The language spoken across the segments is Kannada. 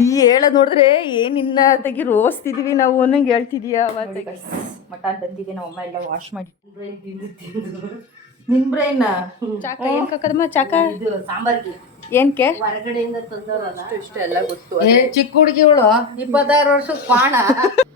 ನೀ ಹೇಳೋದು ನೋಡಿದ್ರೆ ಏನಿನ್ನ ತೆಗಿ ರೋಸ್ತಿದೀವಿ ನಾವು ಅನ್ನಂಗೆ ಹೇಳ್ತಿದೀಯ. ಮಟನ್ ಬಂದಿದೆ, ನಮ್ಮ ಅಮ್ಮ ಎಲ್ಲ ವಾಶ್ ಮಾಡಿ. ನಿನ್ ಬ್ರೈನ್ ಚಾಕ ಏನ್ ಕಕ್ಕದಮ್ಮ ಚಾಕ ಸಾಂಬಾರ್ಗೆ ಏನ್ಕೆ ಹೊರಗಡೆಯಿಂದ ತಂದವರಲ್ಲ ಇಷ್ಟೆಲ್ಲ ಗೊತ್ತು. ಚಿಕ್ಕ ಹುಡುಗಿಗಳು 26 ವರ್ಷದ ಪಾಣ.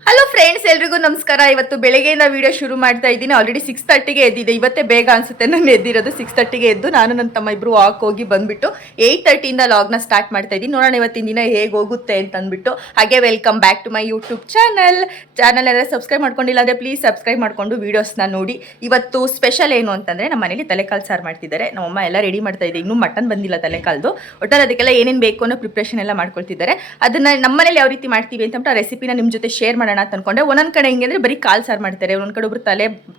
ಹಲೋ ಫ್ರೆಂಡ್ಸ್, ಎಲ್ರಿಗೂ ನಮಸ್ಕಾರ. ಇವತ್ತು ಬೆಳಗ್ಗೆಯಿಂದ ವಿಡಿಯೋ ಶುರು ಮಾಡ್ತಾ ಇದ್ದೀನಿ. ಆಲ್ರೆಡಿ 6:30ಗೆ ಎದ್ದಿದೆ. ಇವತ್ತೇ ಬೇಗ ಅನ್ಸುತ್ತೆ ನಾನು ಎದ್ದಿರೋದು. 6:30ಗೆ ಎದ್ದು ನಾನು ನನ್ನ ತಮ್ಮ ಇಬ್ರು ವಾಕ್ ಹೋಗಿ ಬಂದ್ಬಿಟ್ಟು 8:30ಇಂದ ಲಾಗ್ನ ಸ್ಟಾರ್ಟ್ ಮಾಡ್ತಾ ಇದ್ದೀನಿ. ನೋಡೋಣ ಇವತ್ತಿನ ದಿನ ಹೇಗೆ ಹೋಗುತ್ತೆ ಅಂತ ಅಂದ್ಬಿಟ್ಟು. ಹಾಗೆ welcome back to my YouTube channel ಎಲ್ಲ ಸಬ್ಸ್ಕ್ರೈಬ್ ಮಾಡ್ಕೊಂಡಿಲ್ಲ ಅಂದರೆ ಪ್ಲೀಸ್ ಸಬ್ಸ್ಕ್ರೈಬ್ ಮಾಡ್ಕೊಂಡು ವೀಡಿಯೋಸ್ನ ನೋಡಿ. ಇವತ್ತು ಸ್ಪೆಷಲ್ ಏನು ಅಂತಂದರೆ ನಮ್ಮ ಮನೇಲಿ ತಲೆಕಾಲು ಸಾರು ಮಾಡ್ತಿದ್ದಾರೆ. ನಮ್ಮಮ್ಮ ಎಲ್ಲ ರೆಡಿ ಮಾಡ್ತಾ ಇದೆ. ಇನ್ನೂ ಮಟನ್ ಬಂದಿಲ್ಲ ತಲೆಕಾಲ್ದು. ಒಟ್ಟಾರೆ ಅದಕ್ಕೆಲ್ಲ ಏನೇನು ಬೇಕು ಅನ್ನೋ ಪ್ರಿಪ್ರೇಷನ್ ಎಲ್ಲ ಮಾಡ್ಕೊಳ್ತಿದ್ದಾರೆ. ಅದನ್ನ ನಮ್ಮನೇಲಿ ಯಾವ ರೀತಿ ಮಾಡ್ತೀವಿ ಅಂತ ರೆಸಿಪಿನ ನಿಮ್ಮ ಜೊತೆ ಶೇರ್ ಮಾಡೋಣ ಅಂತ ಅನ್ಕೊಂಡೆ. ಒಂದೊಂದು ಕಡೆ ಹಿಂಗೆ ಅಂದರೆ ಬರೀ ಕಾಲು ಸಾರು ಮಾಡ್ತಾರೆ, ಒಂದೊಂದು ಕಡೆ ಒಬ್ರು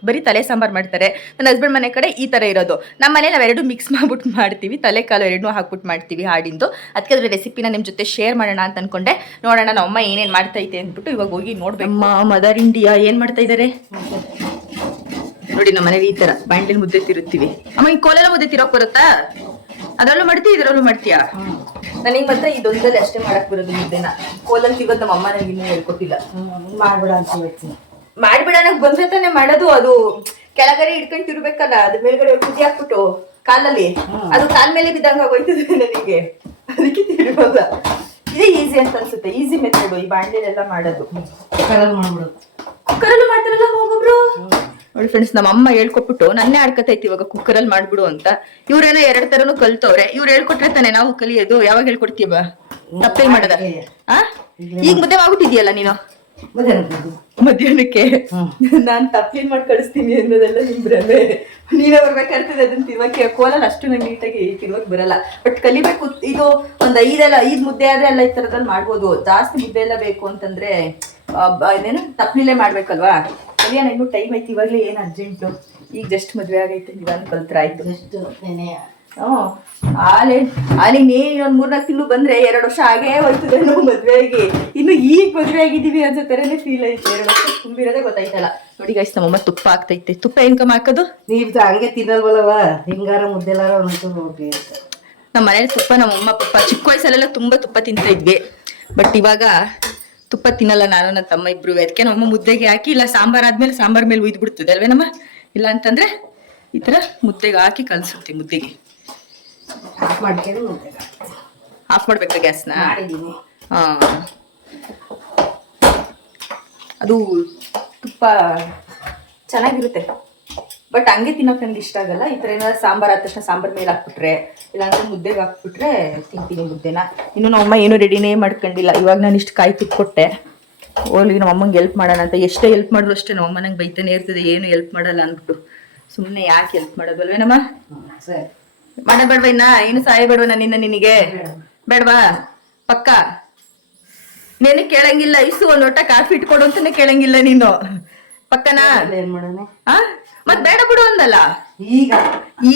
ಬರೀ ತಲೆ ಸಾಂಬಾರು ಮಾಡ್ತಾರೆ. ನನ್ನ ಹಸ್ಬೆಂಡ್ ಮನೆ ಕಡೆ ಈ ಥರ ಇರೋದು. ನಮ್ಮ ಮನೇಲಿ ನಾವೆರಡು ಮಿಕ್ಸ್ ಮಾಡ್ಬಿಟ್ಟು ಮಾಡ್ತೀವಿ, ತಲೆಕಾಲು ಎರಡನ್ನೂ ಹಾಕ್ಬಿಟ್ಟು ಮಾಡ್ತೀವಿ ಹಾಡಿಂದು. ಅದಕ್ಕೆ ಅದ್ರ ರೆಸಿಪಿನ ನಿಮ್ಮ ಜೊತೆ ಶೇರ್ ಮಾಡೋಣ ಅಂತ ಅನ್ಕೊಂಡೆ. ನೋಡೋಣ ನಮ್ಮಮ್ಮ ಏನೇನು ಮಾಡ್ತೈತೆ ಅಂದ್ಬಿಟ್ಟು ಇವಾಗ ಹೋಗಿ ನೋಡ್ಬೇಕು. ಮದರ್ ಇಂಡಿಯಾ ಏನು ಮಾಡ್ತಾ ಇದ್ದಾರೆ ನೋಡಿ. ನಮ್ಮ ಮನೇಲಿ ಈ ಥರ ಬಾಂಡ್ಲಿ ಮುದ್ದೆ ತಿರುತ್ತೀವಿ. ಅಮ್ಮ ಈ ಕೋಲೆಲ್ಲ ಮುದ್ದೆ ತಿರೋಕ್ ಬರುತ್ತಾ? ಅದರಲ್ಲೂ ಮಾಡ್ತೀವಿ, ಇದರಲ್ಲೂ ಮಾಡ್ತೀಯಾ? ನನಗೆ ಮಾತ್ರ ಇದೊಂದಲ್ಲಿ ಅಷ್ಟೇ ಮಾಡಕ್ ಬರೋದು ಮುದ್ದೆನ. ಕೋಲಂತ ಇವತ್ತು ನಮ್ಮ ಅಮ್ಮ ನನಗೆ ಇನ್ನೂ ಹೇಳ್ಕೊಟ್ಟಿಲ್ಲ. ಮಾಡ್ಬಿಡ ಅಂತ ಹೇಳ್ತೀನಿ. ಮಾಡ್ಬಿಡ ನನಗೆ ಬಂದ್ರೆ ತಾನೇ ಮಾಡೋದು. ಅದು ಕೆಳಗಡೆ ಇಟ್ಕೊಂಡು ತಿರ್ಬೇಕಲ್ಲ, ಅದ್ರ ಮೇಲ್ಗಡೆ ಕುದಿ ಹಾಕ್ಬಿಟ್ಟು ಕಾಲಲ್ಲಿ ಅದು ಕಾಲ್ ಮೇಲೆ ಬಿದ್ದಂಗ ಆಗೋಯ್ತದೆ ನನಗೆ. ಅದಕ್ಕೆ ತಿರ್ಬೋದ. ಇದೇ ಈಸಿ ಅಂತ ಅನ್ಸುತ್ತೆ, ಈಸಿ ಮೆಥಡ್ ಈ ಬಾಂಡ್ಲೆಲ್ಲ ಮಾಡೋದು. ಕುಕ್ಕರಲ್ಲಿ ಮಾಡ್ಬಿಡೋದು. ಕುಕ್ಕರಲ್ಲೂ ಮಾಡ್ತಾರಲ್ಲ ಒಬ್ಬೊಬ್ರು. ನೋಡಿ ಫ್ರೆಂಡ್ಸ್, ನಮ್ಮ ಅಮ್ಮ ಹೇಳ್ಕೊಟ್ಬಿಟ್ಟು ನನ್ನೇ ಆಡ್ಕತೈತಿ ಇವಾಗ ಕುಕ್ಕರಲ್ಲಿ ಮಾಡ್ಬಿಡು ಅಂತ. ಇವ್ರೇನೋ 2 ಥರನೂ ಕಲ್ತವ್ರೆ. ಇವ್ರು ಹೇಳ್ಕೊಟ್ರೆ ತಾನೆ ನಾವು ಕಲಿಯೋದು. ಯಾವಾಗ ಹೇಳ್ಕೊಡ್ತೀವ? ತಪ್ಪೇಲ್ ಮಾಡದ. ಈಗ ಮುದ್ದೆ ಮಾಡ್ಬಿಟ್ಟಿದ್ಯಲ್ಲ ನೀನು ಮಧ್ಯಾಹ್ನಕ್ಕೆ. ನಾನ್ ತಪ್ಪೇನ್ ಮಾಡಿ ಕಳಿಸ್ತೀನಿ ಅನ್ನೋದೆಲ್ಲ ನಿಮ್ ಭ್ರಮೆ. ನೀವೇ ಬರ್ಬೇಕಾಗ್ತದೆ ಅದನ್ನ ತಿರುವಕ್ಕೆ. ಕೋಲಲ್ಲಿ ಅಷ್ಟು ನಂಗೆ ನೀಟಾಗಿ ತಿರುವಕ್ ಬರಲ್ಲ. ಬಟ್ ಕಲಿಬೇಕು. ಇದು ಒಂದು 5 ಮುದ್ದೆ ಆದ್ರೆ ಎಲ್ಲ ಈ ತರದಲ್ಲಿ ಮಾಡ್ಬೋದು. ಜಾಸ್ತಿ ಮುದ್ದೆ ಎಲ್ಲ ಬೇಕು ಅಂತಂದ್ರೆ ಇದೇನು ತಪ್ಪಲಿಲ್ಲೇ ಮಾಡ್ಬೇಕಲ್ವಾ. ಕಲಿಯೋಣ, ಇನ್ನೂ ಟೈಮ್ ಐತಿ. ಇವಾಗಲೇ ಏನು ಅರ್ಜೆಂಟು? ಈಗ ಜಸ್ಟ್ ಮದುವೆ ಆಗೈತೆ, ನಿಧಾನ ಕಲ್ತ್ರ ಆಯ್ತು. ನೀ ಇನ್ನೊಂದು 3-4 ತಿಂಗಳು ಬಂದ್ರೆ 2 ವರ್ಷ ಆಗೇ ಹೋಯ್ತದೆ ನಾವು ಮದುವೆಯಾಗಿ. ಇನ್ನು ಈಗ ಮದುವೆ ಆಗಿದ್ದೀವಿ ಅಂತ ಥರನೇ ಫೀಲ್ ಐತೆ. 2 ವರ್ಷ ತುಂಬಿರೋದೇ ಗೊತ್ತಾಯ್ತಲ್ಲ. ನೋಡಿ ಗೈಸ್, ನಮ್ಮಮ್ಮ ತುಪ್ಪ ಹಾಕ್ತೈತೆ. ತುಪ್ಪ ಹೆಂಗ್ ಕಮ್ಮಿ ಹಾಕೋದು? ನೀವು ಹಂಗೆ ತಿನ್ನಲ್ವಲ್ಲವ, ಹಿಂಗಾರ ಮುದ್ದೆಲ್ಲಾರ ನೋಡ್ರಿ ಅಂತ. ನಮ್ಮ ಮನೇಲಿ ತುಪ್ಪ ನಮ್ಮಮ್ಮ ಪಪ್ಪ ಚಿಕ್ಕ ವಯಸ್ಸಲ್ಲೆಲ್ಲ ತುಂಬಾ ತುಪ್ಪ ತಿಂತಾ ಇದ್ವಿ. ಬಟ್ ಇವಾಗ ತುಪ್ಪ ತಿನ್ನಲ್ಲ ನಾನು ನನ್ನ ತಮ್ಮ ಇಬ್ರು. ಅದಕ್ಕೆ ನಮ್ಮಮ್ಮ ಮುದ್ದೆಗೆ ಹಾಕಿ, ಇಲ್ಲ ಸಾಂಬಾರ್ ಆದ್ಮೇಲೆ ಸಾಂಬಾರ್ ಮೇಲೆ ಉಯ್ದು ಬಿಡ್ತದೆ ಅಲ್ವೇನಮ್ಮ. ಇಲ್ಲ ಅಂತಂದ್ರೆ ಈ ತರ ಮುದ್ದೆಗೆ ಹಾಕಿ ಕಲ್ಸುತ್ತೆ. ಮುದ್ದೆಗೆ ಆಫ್ ಮಾಡ್ಕೊಂಡು ಮುದ್ದೆ ಆಫ್ ಮಾಡ್ಬೇಕಾ ಗ್ಯಾಸ್ನ? ಹಾ, ಅದು ತುಪ್ಪ ಚೆನ್ನಾಗಿರುತ್ತೆ. ಬಟ್ ಹಂಗೆ ತಿನ್ನೋಕೆ ನನಗೆ ಇಷ್ಟ ಆಗಲ್ಲ. ಈ ಥರ ಏನಾದ್ರು ಸಾಂಬಾರು ಆದ ತಕ್ಷಣ ಸಾಂಬಾರ್ ಮೇಲೆ ಹಾಕ್ಬಿಟ್ರೆ, ಇಲ್ಲಾಂದ್ರೆ ಮುದ್ದೆಗೆ ಹಾಕ್ಬಿಟ್ರೆ ತಿಂತೀನಿ ಮುದ್ದೆನ. ಇನ್ನು ನಮ್ಮಮ್ಮ ಏನೂ ರೆಡಿನೇ ಮಾಡ್ಕೊಂಡಿಲ್ಲ. ಇವಾಗ ನಾನು ಇಷ್ಟು ಕಾಯಿ ತುಕ್ಕೊಟ್ಟೆ. ಓಲಿ ನಮ್ಮ ಅಮ್ಮಂಗೆ ಹೆಲ್ಪ್ ಮಾಡೋಣ ಅಂತ. ಎಷ್ಟೇ ಹೆಲ್ಪ್ ಮಾಡಿದ್ರು ಅಷ್ಟೇ ನಮ್ಮಮ್ಮ ನಂಗೆ ಬೈತಾನೆ ಇರ್ತದೆ, ಏನು ಹೆಲ್ಪ್ ಮಾಡಲ್ಲ ಅಂದ್ಬಿಟ್ಟು. ಸುಮ್ಮನೆ ಯಾಕೆ ಹೆಲ್ಪ್ ಮಾಡೋದು ಅಲ್ವೇನಮ್ಮ? ಸರಿ, ಮಾಡಬೇಡ್ವಾ? ಇನ್ನ ಏನು ಸಹಾಯ ಬೇಡವಾ ನನ್ನಿಂದ ನಿನಗೆ? ಬೇಡವಾ? ಪಕ್ಕ ನೇನು ಕೇಳಂಗಿಲ್ಲ. ಇಸು ಒಂದು ಲೋಟ ಕಾಫಿ ಇಟ್ಕೊಡು ಅಂತಾನೆ ಕೇಳಂಗಿಲ್ಲ ನೀನು. ಪಕ್ಕನಾ? ಏನ್ ಮಾಡೋಣ? ಮತ್ ಬೇಡ ಬಿಡು ಅಂದಲ್ಲ. ಈಗ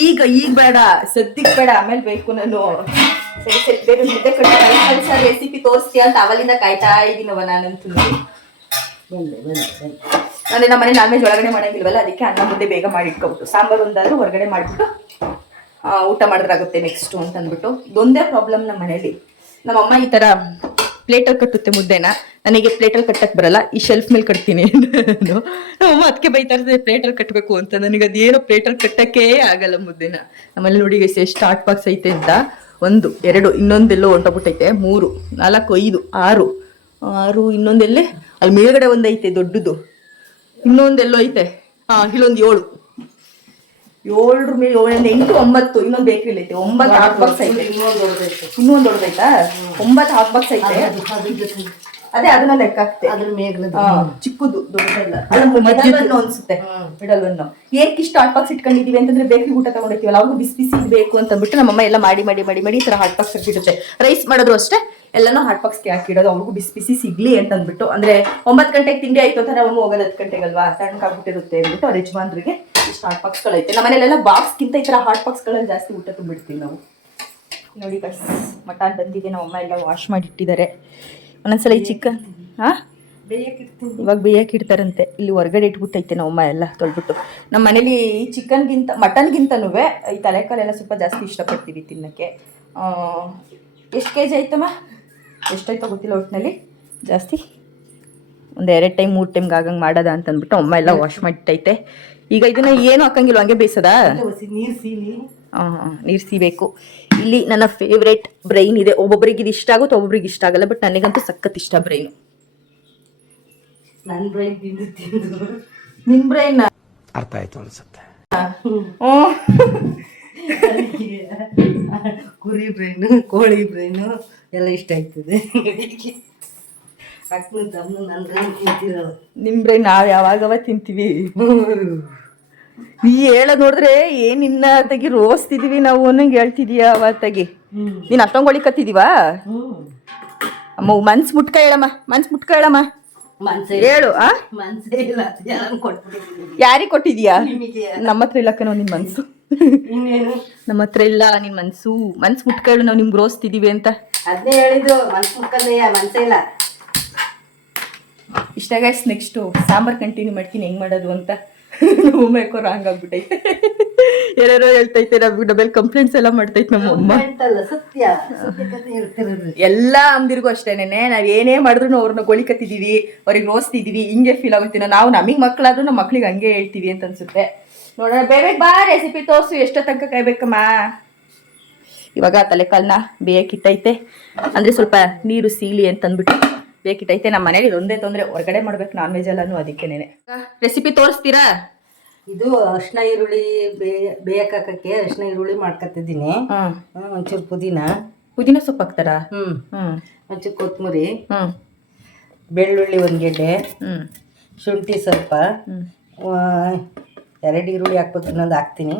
ಈಗ ಈಗ ಬೇಡ, ಸದ್ಯಕ್ಕೆ ಬೇಡ, ಆಮೇಲೆ ಬೇಕು ನಾನು. ಸರಿ ಸರಿ, ಬೇಗ ಮುದ್ದೆ ಕಟ್ಟಿ ರೆಸಿಪಿ ತೋರಿಸ್ತೀಯ ಅಂತ ಅವಲಿಂದ ಕಾಯ್ತಾ ಇದ್ದೀನವ ನಾನಂತೂ. ಅಂದ್ರೆ ನಮ್ಮ ಮನೆ ನಾನ್ ವೆಜ್ ಒಳಗಡೆ ಮಾಡಂಗಿಲ್ವಲ್ಲ, ಅದಕ್ಕೆ ಅನ್ನ ಮುದ್ದೆ ಬೇಗ ಮಾಡಿ ಇಟ್ಕೊಬಿಟ್ಟು ಸಾಂಬಾರು ಒಂದಾದ್ರೂ ಹೊರಗಡೆ ಮಾಡಿಬಿಟ್ಟು ಊಟ ಮಾಡಿದ್ರಾಗುತ್ತೆ ನೆಕ್ಸ್ಟು ಅಂತ ಅಂದ್ಬಿಟ್ಟು. ಇದೊಂದೇ ಪ್ರಾಬ್ಲಮ್ ನಮ್ಮ ಮನೇಲಿ. ನಮ್ಮಮ್ಮ ಈ ಥರ ಪ್ಲೇಟಲ್ಲಿ ಕಟ್ಟುತ್ತೆ ಮುದ್ದೆನ. ನನಗೆ ಪ್ಲೇಟಲ್ಲಿ ಕಟ್ಟಕ್ಕೆ ಬರಲ್ಲ, ಈ ಶೆಲ್ಫ್ ಮೇಲೆ ಕಟ್ತೀನಿ. ನಮ್ಮಮ್ಮ ಅದಕ್ಕೆ ಬೈತಾ ಇರ್ತದೆ ಪ್ಲೇಟಲ್ಲಿ ಕಟ್ಟಬೇಕು ಅಂತ. ನನಗೆ ಅದೇನೋ ಪ್ಲೇಟಲ್ಲಿ ಕಟ್ಟಕ್ಕೆ ಆಗಲ್ಲ ಮುದ್ದೆನ. ನಮ್ಮಲ್ಲಿ ನೋಡಿ ಎಷ್ಟು ಹಾಟ್ ಬಾಕ್ಸ್ ಐತೆ ಅಂತ. 1 2 ಇನ್ನೊಂದೆಲ್ಲೋ ಹೊಂಟೋಗ್ಬಿಟ್ಟೈತೆ. 3 4 5 6 ಇನ್ನೊಂದೆಲ್ಲೇ ಅಲ್ಲಿ ಮೇಲ್ಗಡೆ ಒಂದೈತೆ ದೊಡ್ಡದು. ಇನ್ನೊಂದೆಲ್ಲೋ ಐತೆ. ಇಲ್ಲೊಂದು 7 ಮೇಲೆ 8 9 ಇನ್ನೊಂದು ಬೇಕ್ರಿಲಿ ಐತೆ. 9 ಹಾಟ್ ಬಾಕ್ಸ್ ಐತೆ. ಇನ್ನೊಂದು ದೊಡ್ಡದೈತಾ? 9 ಹಾಟ್ ಬಾಕ್ಸ್ ಐತೆ. ಅದೇ ಅದನ್ನ ಲೆಕ್ಕ ಆಗ್ತದೆ. ಅದ್ರ ಮೇಘ ಚಿಕ್ಕದು ದೊಡ್ಡದಲ್ಲ, ಅನ್ಸುತ್ತೆ. Middle one. ಏನಕ್ಕೆ ಇಷ್ಟು ಹಾಟ್ ಬಾಕ್ಸ್ ಇಟ್ಕೊಂಡಿದೀವಿ ಅಂತಂದ್ರೆ ಬೇಕ್ರಿ ಊಟ ತಗೊಂಡಿರ್ತೀವಲ್ಲ, ಅವ್ರಿಗೂ ಬಿಸಿ ಬಿಸಿ ಬೇಕು ಅಂತ ಅಂದ್ಬಿಟ್ಟು ನಮ್ಮಮ್ಮ ಎಲ್ಲ ಮಾಡಿ ಮಾಡಿ ಮಾಡಿ ಮಾಡಿ ಈ ತರ ಹಾಟ್ ಬಾಕ್ಸ್ ಹಾಕಿರುತ್ತೆ. ರೈಸ್ ಮಾಡಿದ್ರು ಅಷ್ಟೇ ಎಲ್ಲಾನು ಹಾಟ್ ಬಾಕ್ಸ್ಗೆ ಹಾಕಿಡೋದು, ಅವ್ರಿಗೂ ಬಿಸಿ ಬಿಸಿ ಸಿಗ್ಲಿ ಅಂತ ಅಂದ್ಬಿಟ್ಟು. ಅಂದ್ರೆ 9 ಗಂಟೆಗೆ ತಿಂಡಿ ಆಯ್ತು ಅಂತ ನಮ್ಮ ಹೋಗೋದು 10 ಗಂಟೆಗಲ್ವಾ, ತಣ್ಣಗಾಗ್ಬಿಟ್ಟಿರುತ್ತೆ ಅಂದ್ಬಿಟ್ಟು ಅವ್ರ ಯಜಮಾನ್ರಿಗೆ ಇಷ್ಟು ಹಾಟ್ ಬಾಕ್ಸ್ಗಳೈತೆ. ನಮ್ಮ ಮನೇಲೆಲ್ಲ ಬಾಕ್ಸ್ಗಿಂತ ಈ ತರ ಹಾಟ್ ಬಾಕ್ಸ್ಗಳಲ್ಲಿ ಜಾಸ್ತಿ ಊಟ ತುಂಬಿಡ್ತೀವಿ ನಾವು. ನೋಡಿ ಬಸ್, ಮಟನ್ ಬಂದಿದೆ. ನಮ್ಮಮ್ಮ ಎಲ್ಲ ವಾಶ್ ಮಾಡಿ ಇಟ್ಟಿದ್ದಾರೆ. ಒಂದೊಂದ್ಸಲ ಈ ಚಿಕನ್ ಇವಾಗ ಬೇಯಕ್ಕೆ ಇಡ್ತಾರಂತೆ. ಇಲ್ಲಿ ಹೊರಗಡೆ ಇಟ್ಬಿಟ್ಟೈತೆ ನಮ್ಮಮ್ಮ ಎಲ್ಲ ತೊಳ್ಬಿಟ್ಟು. ನಮ್ಮ ಮನೇಲಿ ಈ ಚಿಕನ್ಗಿಂತ ಮಟನ್ಗಿಂತನೂ ಈ ತಲೆಕಾಲೆಲ್ಲ ಸ್ವಲ್ಪ ಜಾಸ್ತಿ ಇಷ್ಟಪಡ್ತೀವಿ ತಿನ್ನೋಕ್ಕೆ. ಎಷ್ಟು ಕೆ ಜಿ ಆಯ್ತಮ್ಮ? ಎಷ್ಟಾಯ್ತೋ ಗೊತ್ತಿಲ್ಲ, ಒಟ್ಟಿನಲ್ಲಿ ಜಾಸ್ತಿ ಒಂದು 2 ಟೈಮ್ 3 ಟೈಮ್ಗೆ ಆಗಂಗೆ ಮಾಡೋದ ಅಂತ ಅಂದ್ಬಿಟ್ಟು ಅಮ್ಮ ಎಲ್ಲ ವಾಶ್ ಮಾಡಿಟ್ಟೈತೆ. ಈಗ ಇದನ್ನ ಏನು ಹಾಕಂಗಿಲ್ಲ, ಹಂಗೆ ಬೇಯಿಸೋದಾ? ನೀರು ಸೀಲಿ. ನೀರು ಸೀಬೇಕು. ಇಲ್ಲಿ ನನ್ನ ಫೇವ್ರೇಟ್ ಬ್ರೈನ್ ಇದೆ. ಒಬ್ಬೊಬ್ಬರಿಗೆ ಇದು ಇಷ್ಟ ಆಗುತ್ತೆ, ಒಬ್ಬೊಬ್ರಿಗೆ ಇಷ್ಟ ಆಗಲ್ಲ. ಬಟ್ ನನಗಂತೂ ಸಖತ್ ಇಷ್ಟ ಬ್ರೈನು. ನನ್ನ ಬ್ರೈನ್ ತಿಂದು ನಿನ್ ಬ್ರೈನ್ ಅರ್ಥ ಆಯ್ತು ಅನ್ಸುತ್ತೆ. ಕುರಿ ಬ್ರೈನು, ಕೋಳಿ ಬ್ರೈನು ಎಲ್ಲ ಇಷ್ಟ ಆಯ್ತದೆ. ಅಕ್ಕನ ತಮ್ಮ ನನ್ನ ಬ್ರೈನ್ ತಿಂತಿರೋದು. ನಿಮ್ ಬ್ರೈನ್ ನಾವ್ ಯಾವಾಗವ ತಿಂತೀವಿ. ನೀ ಹೇಳೋದ್ ನೋಡಿದ್ರೆ ನಿನ್ನ ತೆಗಿ ರೋಸ್ತಿದೀವಿ ನಾವು ಅನ್ನಂಗೆ ಹೇಳ್ತಿದೀಯ. ಅವತ್ತಾಗಿ ನೀನ್ ಅಷ್ಟೊಂದು ಹೊಳಿಕತ್ತಿದೀವಾ? ಅಮ್ಮ ಮನ್ಸ್ ಮುಟ್ಕ ಹೇಳಮ್ಮ, ಮನ್ಸ್ ಮುಟ್ಕ ಹೇಳಮ್ಮ, ಹೇಳು. ಮನ್ಸೇ ಇಲ್ಲ, ಕೊಟ್ಬಿಟ್ಟಿದ್ದೀನಿ. ಯಾರಿಗೆ ಕೊಟ್ಟಿದ್ಯಾ? ನಿಮಗೆ. ನಮ್ಮ ಹತ್ರ ಇಲ್ಲಕ್ಕನೋ ನಿನ್ ಮನ್ಸು. ಇನ್ನೇನು ನಮ್ಮ ಹತ್ರ ಇಲ್ಲ ನಿನ್ ಮನ್ಸು. ಮನ್ಸ್ ಮುಟ್ಕೊಳ್ಳು, ನಾವು ನಿಮ್ಗೆ ರೋಸ್ತಿದೀವಿ ಅಂತ. ಅದನ್ನೇ ಹೇಳಿದ್ದು, ಮನ್ಸು ಮುಕ್ಕಂದಯ್ಯ, ಮನ್ಸೇ ಇಲ್ಲ. ಇಷ್ಟ ಗೈಸ್, ನೆಕ್ಸ್ಟು ಸಾಂಬಾರ್ ಕಂಟಿನ್ಯೂ ಮಾಡ್ತೀನಿ ಹೆಂಗ್ ಮಾಡೋದು ಅಂತ. ಮೇಕೋ ರಾಂಗ್ ಆಗ್ಬಿಟ್ಟೈತೆ. ಯಾರ್ಯಾರೋ ಹೇಳ್ತೈತೆ, ನಮ್ಗೆ ಡಬಲ್ ಕಂಪ್ಲೇಂಟ್ಸ್ ಎಲ್ಲ ಮಾಡ್ತೈತೆ ನಮ್ಮ ಅಮ್ಮ. ಸತ್ಯ ಸತ್ಯಕತೆ ಹೇಳ್ತಿರೋದು. ಎಲ್ಲ ಅಮ್ದಿರ್ಗೂ ಅಷ್ಟೇನೆ, ನಾವ್ ಏನೇ ಮಾಡಿದ್ರು ಅವ್ರನ್ನ ಗೊಳಿಕತ್ತಿದೀವಿ, ಅವ್ರಿಗೆ ರೋಸ್ತಿದೀವಿ, ಹಿಂಗೆ ಫೀಲ್ ಆಗುತ್ತೀವಿ. ನಾವು ನಮಗೆ ಮಕ್ಕಳಾದ್ರೂ ನಮ್ಮ ಮಕ್ಳಿಗೆ ಹಂಗೆ ಹೇಳ್ತೀವಿ ಅಂತ ಅನ್ಸುತ್ತೆ. ನೋಡೋಣ, ಬೇಗ ಬಾ, ರೆಸಿಪಿ ತೋರಿಸು. ಎಷ್ಟೋ ತನಕ ಕಾಯ್ಬೇಕಮ್ಮ. ಇವಾಗ ತಲೆಕಾಲನ್ನ ಬೇಯಕ್ಕಿಟ್ಟೈತೆ, ಅಂದ್ರೆ ಸ್ವಲ್ಪ ನೀರು ಸೀಲಿ ಅಂತ ಅಂದ್ಬಿಟ್ಟು ಬೇಕಿಟ್ಟೈತೆ. ನಮ್ಮ ಮನೇಲಿ ಇದೊಂದೇ ತೊಂದರೆ, ಹೊರಗಡೆ ಮಾಡ್ಬೇಕು ನಾನ್ ವೆಜ್ ಎಲ್ಲಾನು. ಅದಕ್ಕೇನೆ ರೆಸಿಪಿ ತೋರಿಸ್ತೀರಾ? ಇದು ಅರ್ಶಿನ ಈರುಳ್ಳಿ ಬೇಯಕ್ಕೆ ಅರ್ಶಿನ ಈರುಳ್ಳಿ ಮಾಡ್ಕೊತಿದ್ದೀನಿ. ಒಂಚೂರು ಪುದೀನ ಸೊಪ್ಪು ಹಾಕ್ತಾರಾ? ಒಂಚೂರು ಕೊತ್ತಂಬರಿ, ಬೆಳ್ಳುಳ್ಳಿ 1 ಗೆಡ್ಡೆ, ಶುಂಠಿ ಸ್ವಲ್ಪ, 2 ಈರುಳ್ಳಿ ಹಾಕ್ಬೇಕು, ಇನ್ನೊಂದು ಹಾಕ್ತೀನಿ.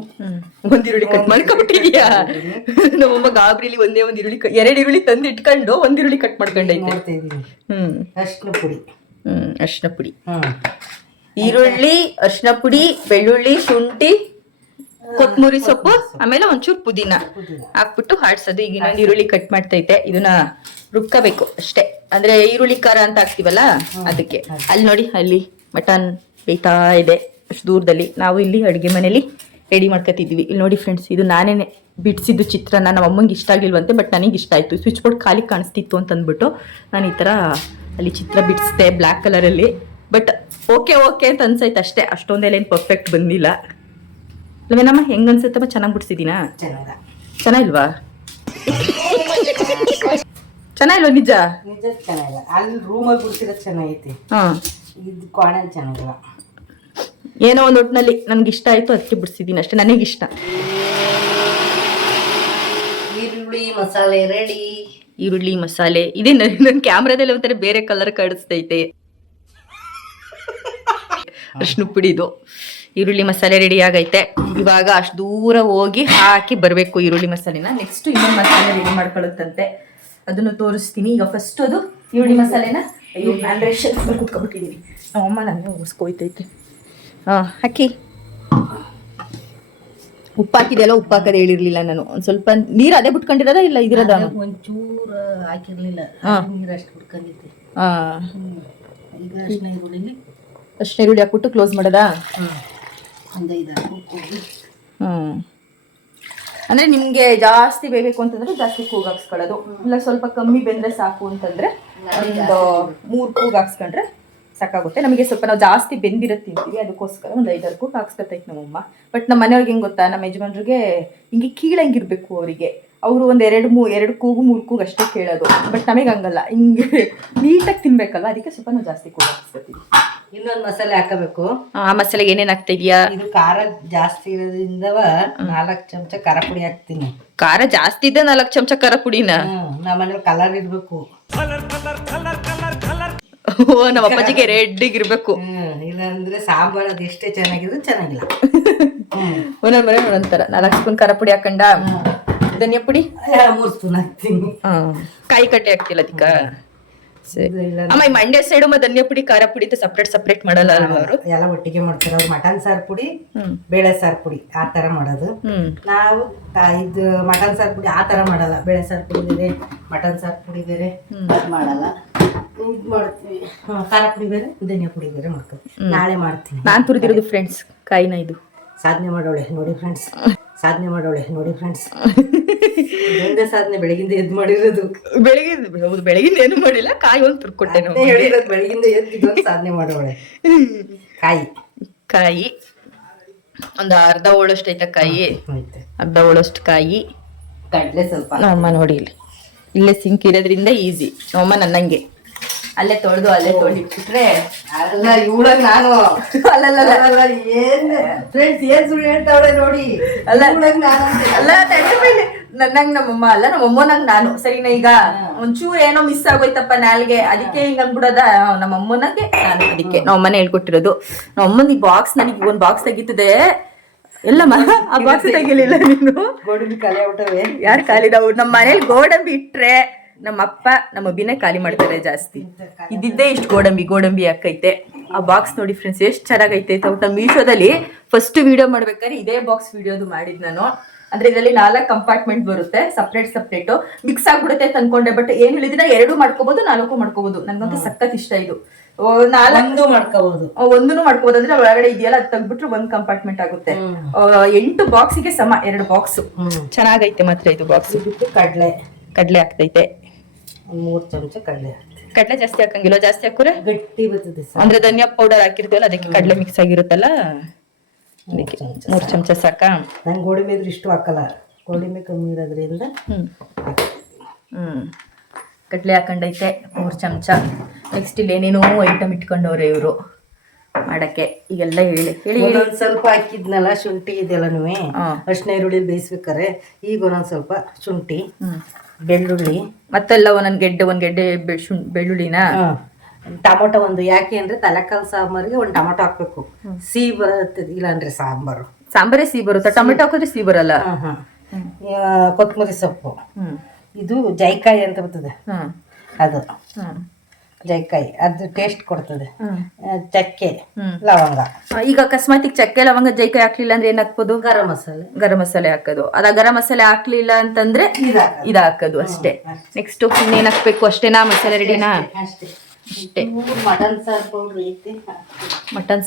1 ಈರುಳ್ಳಿ ಕಟ್ ಮಾಡ್ಕೊಬಿಟ್ಟಿದ್ಯಾ? ನಮ್ಮಮ್ಮ ಗಾಬ್ರಿಲಿ ಒಂದೇ 1 ಈರುಳ್ಳಿ 2 ಈರುಳ್ಳಿ ತಂದು ಇಟ್ಕೊಂಡು 1 ಈರುಳ್ಳಿ ಕಟ್ ಮಾಡ್ಕೊಂಡೈತೆ. ಮಾಡ್ತಾ ಇದ್ದೀನಿ. ಅರ್ಶಿನ ಪುಡಿ, ಅರ್ಶಿನ ಪುಡಿ, ಈರುಳ್ಳಿ, ಅರ್ಶಿನ ಪುಡಿ, ಬೆಳ್ಳುಳ್ಳಿ, ಶುಂಠಿ, ಕೊತ್ತಂಬರಿ ಸೊಪ್ಪು, ಆಮೇಲೆ ಒಂಚೂರು ಪುದೀನ ಹಾಕ್ಬಿಟ್ಟು ಆಡ್ಸೋದು. ಈಗ ಇನ್ನೊಂದು ಈರುಳ್ಳಿ ಕಟ್ ಮಾಡ್ತೈತೆ, ಇದನ್ನ ರುಬ್ಕೋಬೇಕು ಅಷ್ಟೇ. ಅಂದ್ರೆ ಈರುಳ್ಳಿ ಖಾರ ಅಂತ ಹಾಕ್ತಿವಲ್ಲ ಅದಕ್ಕೆ. ಅಲ್ಲಿ ನೋಡಿ, ಅಲ್ಲಿ ಮಟನ್ ಬೇಯ್ತಾ ಇದೆ ಅಷ್ಟು ದೂರದಲ್ಲಿ. ನಾವು ಇಲ್ಲಿ ಅಡುಗೆ ಮನೇಲಿ ರೆಡಿ ಮಾಡ್ಕೊತಿದ್ವಿ. ಇಲ್ಲಿ ನೋಡಿ ಫ್ರೆಂಡ್ಸ್, ಇದು ನಾನೇನೆ ಬಿಡಿಸಿದ್ದು ಚಿತ್ರಾನ್ನ. ನಮ್ಮ ಅಮ್ಮಂಗೆ ಇಷ್ಟ ಆಗಿಲ್ವಂತೆ, ಬಟ್ ನನಗೆ ಇಷ್ಟ ಆಯಿತು. ಸ್ವಿಚ್ ಬೋರ್ಡ್ ಖಾಲಿ ಕಾಣಿಸ್ತಿತ್ತು ಅಂತ ಅಂದ್ಬಿಟ್ಟು ನಾನು ಈ ಥರ ಅಲ್ಲಿ ಚಿತ್ರ ಬಿಡಿಸ್ದೆ ಬ್ಲ್ಯಾಕ್ ಕಲರಲ್ಲಿ. ಬಟ್ ಓಕೆ ಅಂತ ಅನ್ಸೈತೆ ಅಷ್ಟೇ, ಅಷ್ಟೊಂದೆಲ್ಲ ಏನು ಪರ್ಫೆಕ್ಟ್ ಬಂದಿಲ್ಲ. ಅಲ್ವೇನಮ್ಮ? ಹೆಂಗೆ ಅನ್ಸುತ್ತಮ್ಮ? ಚೆನ್ನಾಗಿ ಬಿಡಿಸಿದ್ದೀನಾ? ಚೆನ್ನಾಗಿಲ್ವಾ? ಚೆನ್ನಾಗಿಲ್ವಾ? ನಿಜ ನಿಜ ಚೆನ್ನಾಗಿಲ್ಲ. ಅಲ್ಲಿ ರೂಮಲ್ಲಿ ಬಿಡಿಸಿರೋದು ಚೆನ್ನಾಗೈತಿ, ಇದು ಕೋಣೆಯಲ್ಲಿ ಚೆನ್ನಾಗಿಲ್ಲ. ಏನೋ ಒಂದು ಒಟ್ಟಿನಲ್ಲಿ ನನ್ಗೆ ಇಷ್ಟ ಆಯಿತು, ಅದಕ್ಕೆ ಬಿಡಿಸಿದ್ದೀನಿ ಅಷ್ಟೇ. ನನಗಿಷ್ಟ. ಈರುಳ್ಳಿ ಮಸಾಲೆ ರೆಡಿ. ಈರುಳ್ಳಿ ಮಸಾಲೆ ಇದೆ. ನನ್ನ ಕ್ಯಾಮ್ರಾದಲ್ಲಿ ಒಂಥರ ಬೇರೆ ಕಲರ್ ಕಾಣಿಸ್ತೈತೆ. ಅರ್ಶಿನ ಪುಡಿದು ಈರುಳ್ಳಿ ಮಸಾಲೆ ರೆಡಿ ಆಗೈತೆ. ಇವಾಗ ಅಷ್ಟು ದೂರ ಹೋಗಿ ಹಾಕಿ ಬರಬೇಕು ಈರುಳ್ಳಿ ಮಸಾಲೆನ. ನೆಕ್ಸ್ಟ್ ಇನ್ನೊಂದು ಮಸಾಲೆ ರೆಡಿ ಮಾಡ್ಕೊಳ್ಳುತ್ತಂತೆ, ಅದನ್ನು ತೋರಿಸ್ತೀನಿ. ಈಗ ಫಸ್ಟ್ ಅದು ಈರುಳ್ಳಿ ಮಸಾಲೆನ ಕುತ್ಕೊಬಿಟ್ಟಿದ್ದೀನಿ. ನಮ್ಮಮ್ಮ ನನಗೆ ಉರ್ಸ್ಕೊಯ್ತೈತೆ. ಹಾಕಿ ಉಪ್ಪು ಹಾಕಿದೆಯಲ್ಲ, ಉಪ್ಪು ಹಾಕೋದು ಹೇಳಿರ್ಲಿಲ್ಲ ನಾನು. ಒಂದು ಸ್ವಲ್ಪ ನೀರು ಅದೇ ಬಿಟ್ಕೊಂಡಿರೋದ ಇಲ್ಲ ಇದಿರೋದ? ಒಂಚೂರು ಹಾಕಿರ್ಲಿಲ್ಲ, ನೀರು ಅಷ್ಟು ಬಿಟ್ಕೊಂಡಿದ್ದೆ. ಈಗ ಅರ್ಶಿನ ಈರುಳ್ಳಿ ಹಾಕ್ಬಿಟ್ಟು ಕ್ಲೋಸ್ ಮಾಡೋದಾ? ಅಂದ್ರೆ ನಿಮ್ಗೆ ಜಾಸ್ತಿ ಬೇಯಬೇಕು ಅಂತಂದ್ರೆ ಜಾಸ್ತಿ ಕೂಗ್ ಹಾಕ್ಸ್ಕೊಳ್ಳೋದು, ಇಲ್ಲ ಸ್ವಲ್ಪ ಕಮ್ಮಿ ಬೆಂದ್ರೆ ಸಾಕು ಅಂತಂದ್ರೆ ಒಂದು 3 ಕೂಗ್ ಹಾಕ್ಸ್ಕೊಂಡ್ರೆ ಸಾಕಾಗುತ್ತೆ. ನಮಗೆ ಸ್ವಲ್ಪ ನಾವು ಜಾಸ್ತಿ ಬೆಂದಿರೋದು ತಿಂತೀವಿ, ಅದಕ್ಕೋಸ್ಕರ ಒಂದು 5-6 ಕೂಗ್ ಹಾಕ್ಸ್ಕೊತೈತೆ ನಮ್ಮಮ್ಮ. ಬಟ್ ನಮ್ಮ ಮನೆಯವ್ರಿಗೆ ಹೆಂಗೆ ಗೊತ್ತಾ, ನಮ್ಮ ಯಜಮಾನ್ರಿಗೆ ಹಿಂಗೆ ಕೀಳಂಗಿರ್ಬೇಕು ಅವರಿಗೆ. ಅವರು ಒಂದು 2 ಕೂಗು 3 ಕೂಗು ಅಷ್ಟೇ ಕೇಳೋದು. ಬಟ್ ನಮಗೆ ಹಂಗಲ್ಲ, ಹಿಂಗೆ ನೀಟಾಗಿ ತಿನ್ಬೇಕಲ್ಲ, ಅದಕ್ಕೆ ಸ್ವಲ್ಪ ನಾವು ಜಾಸ್ತಿ ಕೂಗ್ ಹಾಕ್ಸ್ಕೊತೀವಿ. ಇನ್ನೊಂದು ಮಸಾಲೆ ಹಾಕಬೇಕು. ಆ ಮಸಾಲೆಗೆ ಏನೇನು ಹಾಕ್ತಾ ಇದೀಯಾ? ಇದು ಖಾರ ಜಾಸ್ತಿ ಇರೋದ್ರಿಂದ 4 ಚಮಚ ಖಾರ ಪುಡಿ ಹಾಕ್ತೀನಿ. ಖಾರ ಜಾಸ್ತಿ ಇದೆ, 4 ಚಮಚ ಖಾರ ಪುಡಿನ? ನಮ್ಮನೇಲಿ ಕಲರ್ ಇರ್ಬೇಕು. ಓ, ನಮ್ಮ ಅಪ್ಪಾಜಿಗೆ ರೆಡ್ ಇರ್ಬೇಕು. ಇಲ್ಲ ಅಂದ್ರೆ ಸಾಂಬಾರ್ ಅದು ಎಷ್ಟೇ ಚೆನ್ನಾಗಿದ್ರು ಚೆನ್ನಾಗಿಲ್ಲ. ಒಂದೊಂದ್ ಮನೆ ಒಂದೊಂದರ. 4 ಸ್ಪೂನ್ ಖಾರ ಪುಡಿ ಹಾಕೊಂಡ, ಧನಿಯಾ ಪುಡಿ 3 ಸ್ಪೂನ್ ಹಾಕ್ತೀನಿ. ಕಾಯಿ ಕಡ್ಲೆ ಹಾಕ್ತಿಲ್ಲ ಅದಕ್ಕ? ಅಮ್ಮ, ಈ ಮಂಡ್ಯ ಸೈಡು ಧನಿಯಾ ಪುಡಿ ಖಾರ ಪುಡಿ ಸಪ್ರೇಟ್ ಮಾಡಲ್ಲ ಅಲ್ವಾ ಅವರು? ಎಲ್ಲ ಒಟ್ಟಿಗೆ ಮಾಡ್ತಾರೆ. ಅವ್ರು ಮಟನ್ ಸಾರು ಪುಡಿ, ಬೇಳೆ ಸಾರು ಪುಡಿ ಆ ತರ ಮಾಡೋದು. ನಾವು ಇದು ಮಟನ್ ಸಾರು ಪುಡಿ ಆ ತರ ಮಾಡಲ್ಲ. ಬೇಳೆ ಸಾರು ಪುಡಿ ಬೇರೆ, ಮಟನ್ ಸಾರು ಪುಡಿ ಬೇರೆ ಮಾಡಲ್ಲ. ಇದು ಮಾಡ್ತೀವಿ, ಖಾರ ಪುಡಿ ಬೇರೆ, ಧನಿಯಾ ಪುಡಿ ಬೇರೆ ಮಾಡ್ತೀವಿ. ನಾಳೆ ಮಾಡ್ತೀನಿ. ನಾನ್ ತುರಿದಿರೋದು ಫ್ರೆಂಡ್ಸ್ ಕಾಯಿನ. ಇದು ಸಾಧನೆ ಮಾಡೋಳೆ ನೋಡಿ ಫ್ರೆಂಡ್ಸ್, ಸಾಧನೆ ಮಾಡೋಳೆ ನೋಡಿ ಫ್ರೆಂಡ್ಸ್. ಒಂದೇ ಸಾಧನೆ ಬೆಳಗಿಂದ ಎದ್ದು ಮಾಡಿರೋದು. ಬೆಳಗಿಂದ ಏನು ಮಾಡಿಲ್ಲ, ಕಾಯಿ ಒಂದು ತುರ್ಕೊಟ್ಟೆ ನಾವು. ಹೇಳಿರೋದು ಬೆಳಗಿಂದ ಎದ್ದು ಇದೊಂದು ಸಾಧನೆ ಮಾಡೋಳೆ. ಕಾಯಿ ಒಂದು ಅರ್ಧ ಹೋಳಷ್ಟು ಐತ ಕಾಯಿ, ಐತೆ. ಅರ್ಧ ಹೋಳಷ್ಟು ಕಾಯಿ. ಕಡಲೆ ಸ್ವಲ್ಪ ನಮ್ಮಮ್ಮ ನೋಡಿ ಇಲ್ಲೇ ಸಿಂಕ್ ಇರೋದ್ರಿಂದ ಈಸಿ. ನಮ್ಮಮ್ಮ ನನ್ನಂಗೆ ಅಲ್ಲೇ ತೊಳೆದು ಇಟ್ಬಿಟ್ರೆ ಅಲ್ಲ ಇವಳಾಗ ನಾನು ಅಲ್ಲ ಏನ್ ಫ್ರೆಂಡ್ಸ್ ಏನ್ ಸುಳ್ಳು ಹೇಳ್ತಾವಳೆ ನೋಡಿ. ನನ್ನಂಗ್ ನಮ್ಮಮ್ಮ ಅಲ್ಲ, ನಮ್ಮಮ್ಮನಾಗ ನಾನು. ಸರಿನಾ? ಈಗ ಒಂಚೂರು ಏನೋ ಮಿಸ್ ಆಗೋಯ್ತಪ್ಪ ನಾಲ್ಗೆ, ಅದಕ್ಕೆ ಹಿಂಗ ಅನ್ಬಿಡೋದ ನಮ್ಮಮ್ಮನಾಗೆ ನಾನು. ಅದಕ್ಕೆ ನಮ್ಮಮ್ಮನೇ ಹೇಳ್ಕೊಟ್ಟಿರೋದು. ನಮ್ಮಮ್ಮನ ಈ ಬಾಕ್ಸ್, ನನಗೆ ಒಂದ್ ಬಾಕ್ಸ್ ತೆಗಿತದೆ ಎಲ್ಲಮ್ಮ. ಆ ಬಾಕ್ಸ್ ತೆಗಿಲಿಲ್ಲ ನೀನು. ಗೋಡಂಬಿ ಖಾಲಿ ಆಗ್ಬಿಟ್ಟವೆ. ಯಾರು ಖಾಲಿದಾವು? ನಮ್ಮ ಮನೇಲಿ ಗೋಡಂಬಿ ಇಟ್ರೆ ನಮ್ಮ ಅಪ್ಪ ನಮ್ಮ ಅಬ್ಬಿನೇ ಖಾಲಿ ಮಾಡ್ತಾರೆ ಜಾಸ್ತಿ. ಇದ್ದಿದ್ದೇ ಇಷ್ಟು ಗೋಡಂಬಿ ಹಾಕೈತೆ. ಆ ಬಾಕ್ಸ್ ನೋಡಿ ಫ್ರೆಂಡ್ಸ್ ಎಷ್ಟು ಚೆನ್ನಾಗೈತೆ. ನಾನು ಮೀಶೋದಲ್ಲಿ ಫಸ್ಟ್ ವಿಡಿಯೋ ಮಾಡ್ಬೇಕಾದ್ರೆ ಇದೇ ಬಾಕ್ಸ್ ವಿಡಿಯೋದು ಮಾಡಿದ್ ನಾನು. ಅಂದ್ರೆ ಇದರಲ್ಲಿ 4 ಕಂಪಾರ್ಟ್ಮೆಂಟ್ ಬರುತ್ತೆ, ಸಪ್ರೇಟ್ ಮಿಕ್ಸ್ ಆಗ್ಬಿಡುತ್ತೆ ಅಂತ ಅನ್ಕೊಂಡೆ. ಬಟ್ ಏನ್ ಹೇಳಿದ್ರೆ 2 ಮಾಡ್ಕೋಬಹುದು, 4 ಮಾಡ್ಕೋಬಹುದು. ನನ್ಗಂತೂ ಸಖತ್ ಇಷ್ಟ ಇದು. 4 ಮಾಡ್ಕೋಬಹುದು, ಒಂದನ್ನು ಮಾಡ್ಕೋಬಹುದು. ಅಂದ್ರೆ ಒಳಗಡೆ ಇದೆಯಲ್ಲ, ಅದು ತೆಗ್ಬಿಟ್ರೆ 1 ಕಂಪಾರ್ಟ್ಮೆಂಟ್ ಆಗುತ್ತೆ. 8 ಬಾಕ್ಸಿಗೆ ಸಮ 2 ಬಾಕ್ಸ್. ಚೆನ್ನಾಗೈತೆ ಮಾತ್ರ ಇದು ಬಾಕ್ಸ್. ಕಡ್ಲೆ ಆಗ್ತೈತೆ. 3 ಚಮಚ ಕಡ್ಲೆ ಜಾಸ್ತಿ ಹಾಕಂಗಿಲ್ಲ, ಜಾಸ್ತಿ ಹಾಕೋರೆ ಗಟ್ಟಿ ಬರ್ತದೆ. ಅಂದ್ರೆ ಧನಿಯಾ ಪೌಡರ್ ಹಾಕಿರ್ತೀವಲ್ಲ, ಅದಕ್ಕೆ ಕಡ್ಲೆ ಮಿಕ್ಸ್ ಆಗಿರುತ್ತಲ್ಲ, ಅದಕ್ಕೆ 3 ಚಮಚ ಸಾಕ. ನಾನು ಗೋಡಂಬಿ ಇದ್ರೆ ಇಷ್ಟು ಹಾಕಲ್ಲ, ಗೋಡಂಬಿ ಕಮ್ಮಿ ಇರೋದ್ರಿಂದ. ಕಡ್ಲೆ ಹಾಕೊಂಡೈತೆ 3 ಚಮಚ. ನೆಕ್ಸ್ಟ್ ಇಲ್ಲಿ ಏನೇನೋ ಐಟಮ್ ಇಟ್ಕೊಂಡವ್ರೆ ಇವರು ಮಾಡಕ್ಕೆ. ಈಗೆಲ್ಲ ಹೇಳಿ ಒಂದೊಂದ್ ಸ್ವಲ್ಪ ಹಾಕಿದ್ನಲ್ಲ ಶುಂಠಿ ಇದೆಲ್ಲನೂ ಅರ್ಶಿನ ಈರುಳ್ಳಿ ಬೇಯಿಸ್ಬೇಕಾರೆ. ಈಗ ಒಂದೊಂದ್ ಸ್ವಲ್ಪ ಶುಂಠಿ, ಬೆಳ್ಳುಳ್ಳಿ, ಮತ್ತೆಲ್ಲ ಒಂದ್ ಗೆಡ್ಡೆ ಬೆಳ್ಳುಳ್ಳಿನ, ಟೊಮೊಟೊ ಒಂದು. ಯಾಕೆ ಅಂದ್ರೆ ತಲೆಕಾಲು ಸಾಂಬಾರಿಗೆ ಒಂದು ಟೊಮೊಟೊ ಹಾಕ್ಬೇಕು, ಸಿಹಿ ಬರುತ್ತೆ. ಇಲ್ಲಾಂದ್ರೆ ಸಾಂಬಾರೇ ಸಿಹಿ ಬರುತ್ತೆ, ಟೊಮೆಟೊ ಹಾಕಿದ್ರೆ ಸಿಹಿ ಬರಲ್ಲ. ಕೊತ್ತಂಬರಿ ಸೊಪ್ಪು, ಇದು ಜೈಕಾಯಿ ಅಂತ ಬರ್ತದೆ, ಅದು ಜೈಕಾಯಿ, ಅದು ಟೇಸ್ಟ್ ಕೊಡ್ತದೆ. ಚಕ್ಕೆ, ಲವಂಗ. ಈಗ ಅಕಸ್ಮಾತ್ ಚಕ್ಕೆ ಲವಂಗ ಜೈಕಾಯಿ ಹಾಕ್ಲಿಲ್ಲ ಅಂದ್ರೆ ಏನ್ ಹಾಕ್ಬೋದು? ಗರಂ ಮಸಾಲೆ ಹಾಕೋದು. ಅದ ಗರಂ ಮಸಾಲೆ ಹಾಕ್ಲಿಲ್ಲ ಅಂತಂದ್ರೆ ಇದ ಹಾಕೋದು ಅಷ್ಟೇ. ನೆಕ್ಸ್ಟ್ ಇನ್ನೇನ್ ಹಾಕ್ಬೇಕು? ಅಷ್ಟೇನಾ? ಮಸಾಲೆ ರೆಡಿನಾ? ಅಷ್ಟೇ. ಮಟನ್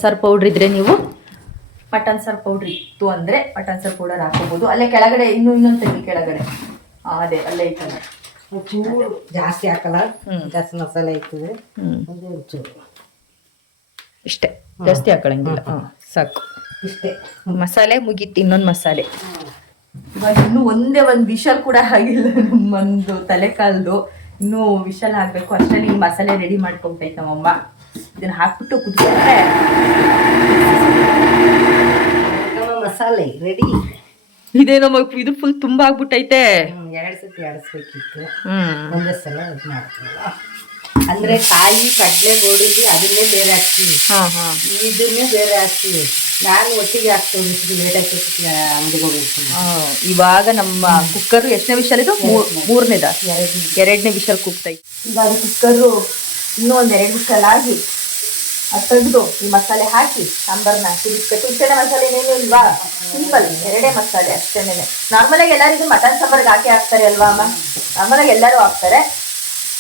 ಸಾರ್ ಪೌಡ್ರ್ ಇದ್ರೆ ನೀವು ಮಟನ್ ಸಾರ್ ಪೌಡ್ರ್ ಇತ್ತು ಅಂದ್ರೆ ಮಟನ್ ಸಾರ್ ಪೌಡರ್ ಹಾಕೋಬಹುದು. ಅಲ್ಲೇ ಕೆಳಗಡೆ ಇನ್ನೊಂದ್ ತೆಗಿ ಕೆಳಗಡೆ, ಅದೇ ಅಲ್ಲೇ ಐತಲ್ಲ. ಚೂರು ಜಾಸ್ತಿ ಹಾಕಲ್ಲ, ಜಾಸ್ತಿ ಮಸಾಲೆ ಇರ್ತದೆ. ಇಷ್ಟೇ, ಜಾಸ್ತಿ ಹಾಕೊಳಂಗಿಲ್ಲ. ಸಾಕು ಇಷ್ಟೇ ಮಸಾಲೆ. ಮುಗೀತು. ಇನ್ನೊಂದು ಮಸಾಲೆ ಇವಾಗ ಇನ್ನೂ ಒಂದೇ ಒಂದು ವಿಷಲ್ ಕೂಡ ಆಗಿಲ್ಲ ನಮ್ಮೊಂದು ತಲೆಕಾಲ್ದು. ಇನ್ನೂ ವಿಷಲ್ ಹಾಕ್ಬೇಕು. ಅಷ್ಟರಲ್ಲಿ ಈ ಮಸಾಲೆ ರೆಡಿ ಮಾಡ್ಕೊಂತೈತೆ ನಮ್ಮಮ್ಮ. ಇದನ್ನ ಹಾಕ್ಬಿಟ್ಟು ಕುದಿಸ್ಕೊಂಡ್ರೆ ಮಸಾಲೆ ರೆಡಿ. ಇದೇ ನಮಗ್ ಇದು ಫುಲ್ ತುಂಬಾ ಆಗ್ಬಿಟ್ಟೈತೆ. 2 ಸತಿ ಆಡಿಸ್ಬೇಕಿತ್ತು, ಒಂದೇ ಸಲ ಇದು ಮಾಡ್ತೀವಲ್ಲ. ಅಂದ್ರೆ ಕಾಯಿ, ಕಡಲೆ, ಗೋಡಂಬಿ ಅದನ್ನೇ ಬೇರೆ ಹಾಕ್ತೀವಿ, ಇದನ್ನೇ ಬೇರೆ ಹಾಕ್ತೀವಿ. ನಾನು ಒಟ್ಟಿಗೆ ಹಾಕ್ತೀವಿ, ಲೇಟ್ ಆಗ್ತೈತಿ ಅಂಗಡಿಗೆ ಹೋಗ್ಬೇಕು. ಇವಾಗ ನಮ್ಮ ಕುಕ್ಕರ್ ಎಷ್ಟನೇ ವಿಷಲ್ ಇದು? 3ನೇದ 2ನೇ ವಿಷಲ್ ಕೂಗ್ತೈತಿ. ಇವಾಗ ಕುಕ್ಕರು ಇನ್ನೂ ಒಂದು 2 ವಿಷಲ್ ಆಗಿ ಅದು ತೆಗೆದು ಈ ಮಸಾಲೆ ಹಾಕಿ ಸಾಂಬಾರ್ನ ಕುದಿಸ್ಬೇಕು. ಇಷ್ಟೇನೆ ಮಸಾಲೆ ಏನೇನು ಇಲ್ವಾ? ಸಿಂಪಲ್ 2 ಮಸಾಲೆ ಅಷ್ಟೇನೆ. ನಾರ್ಮಲಾಗಿ ಎಲ್ಲರಿಗೂ ಮಟನ್ ಸಾಂಬಾರ್ಗೆ ಹಾಕ್ತಾರೆ ಅಲ್ವಾ ಅಮ್ಮ? ನಾರ್ಮಲಾಗಿ ಎಲ್ಲರೂ ಹಾಕ್ತಾರೆ.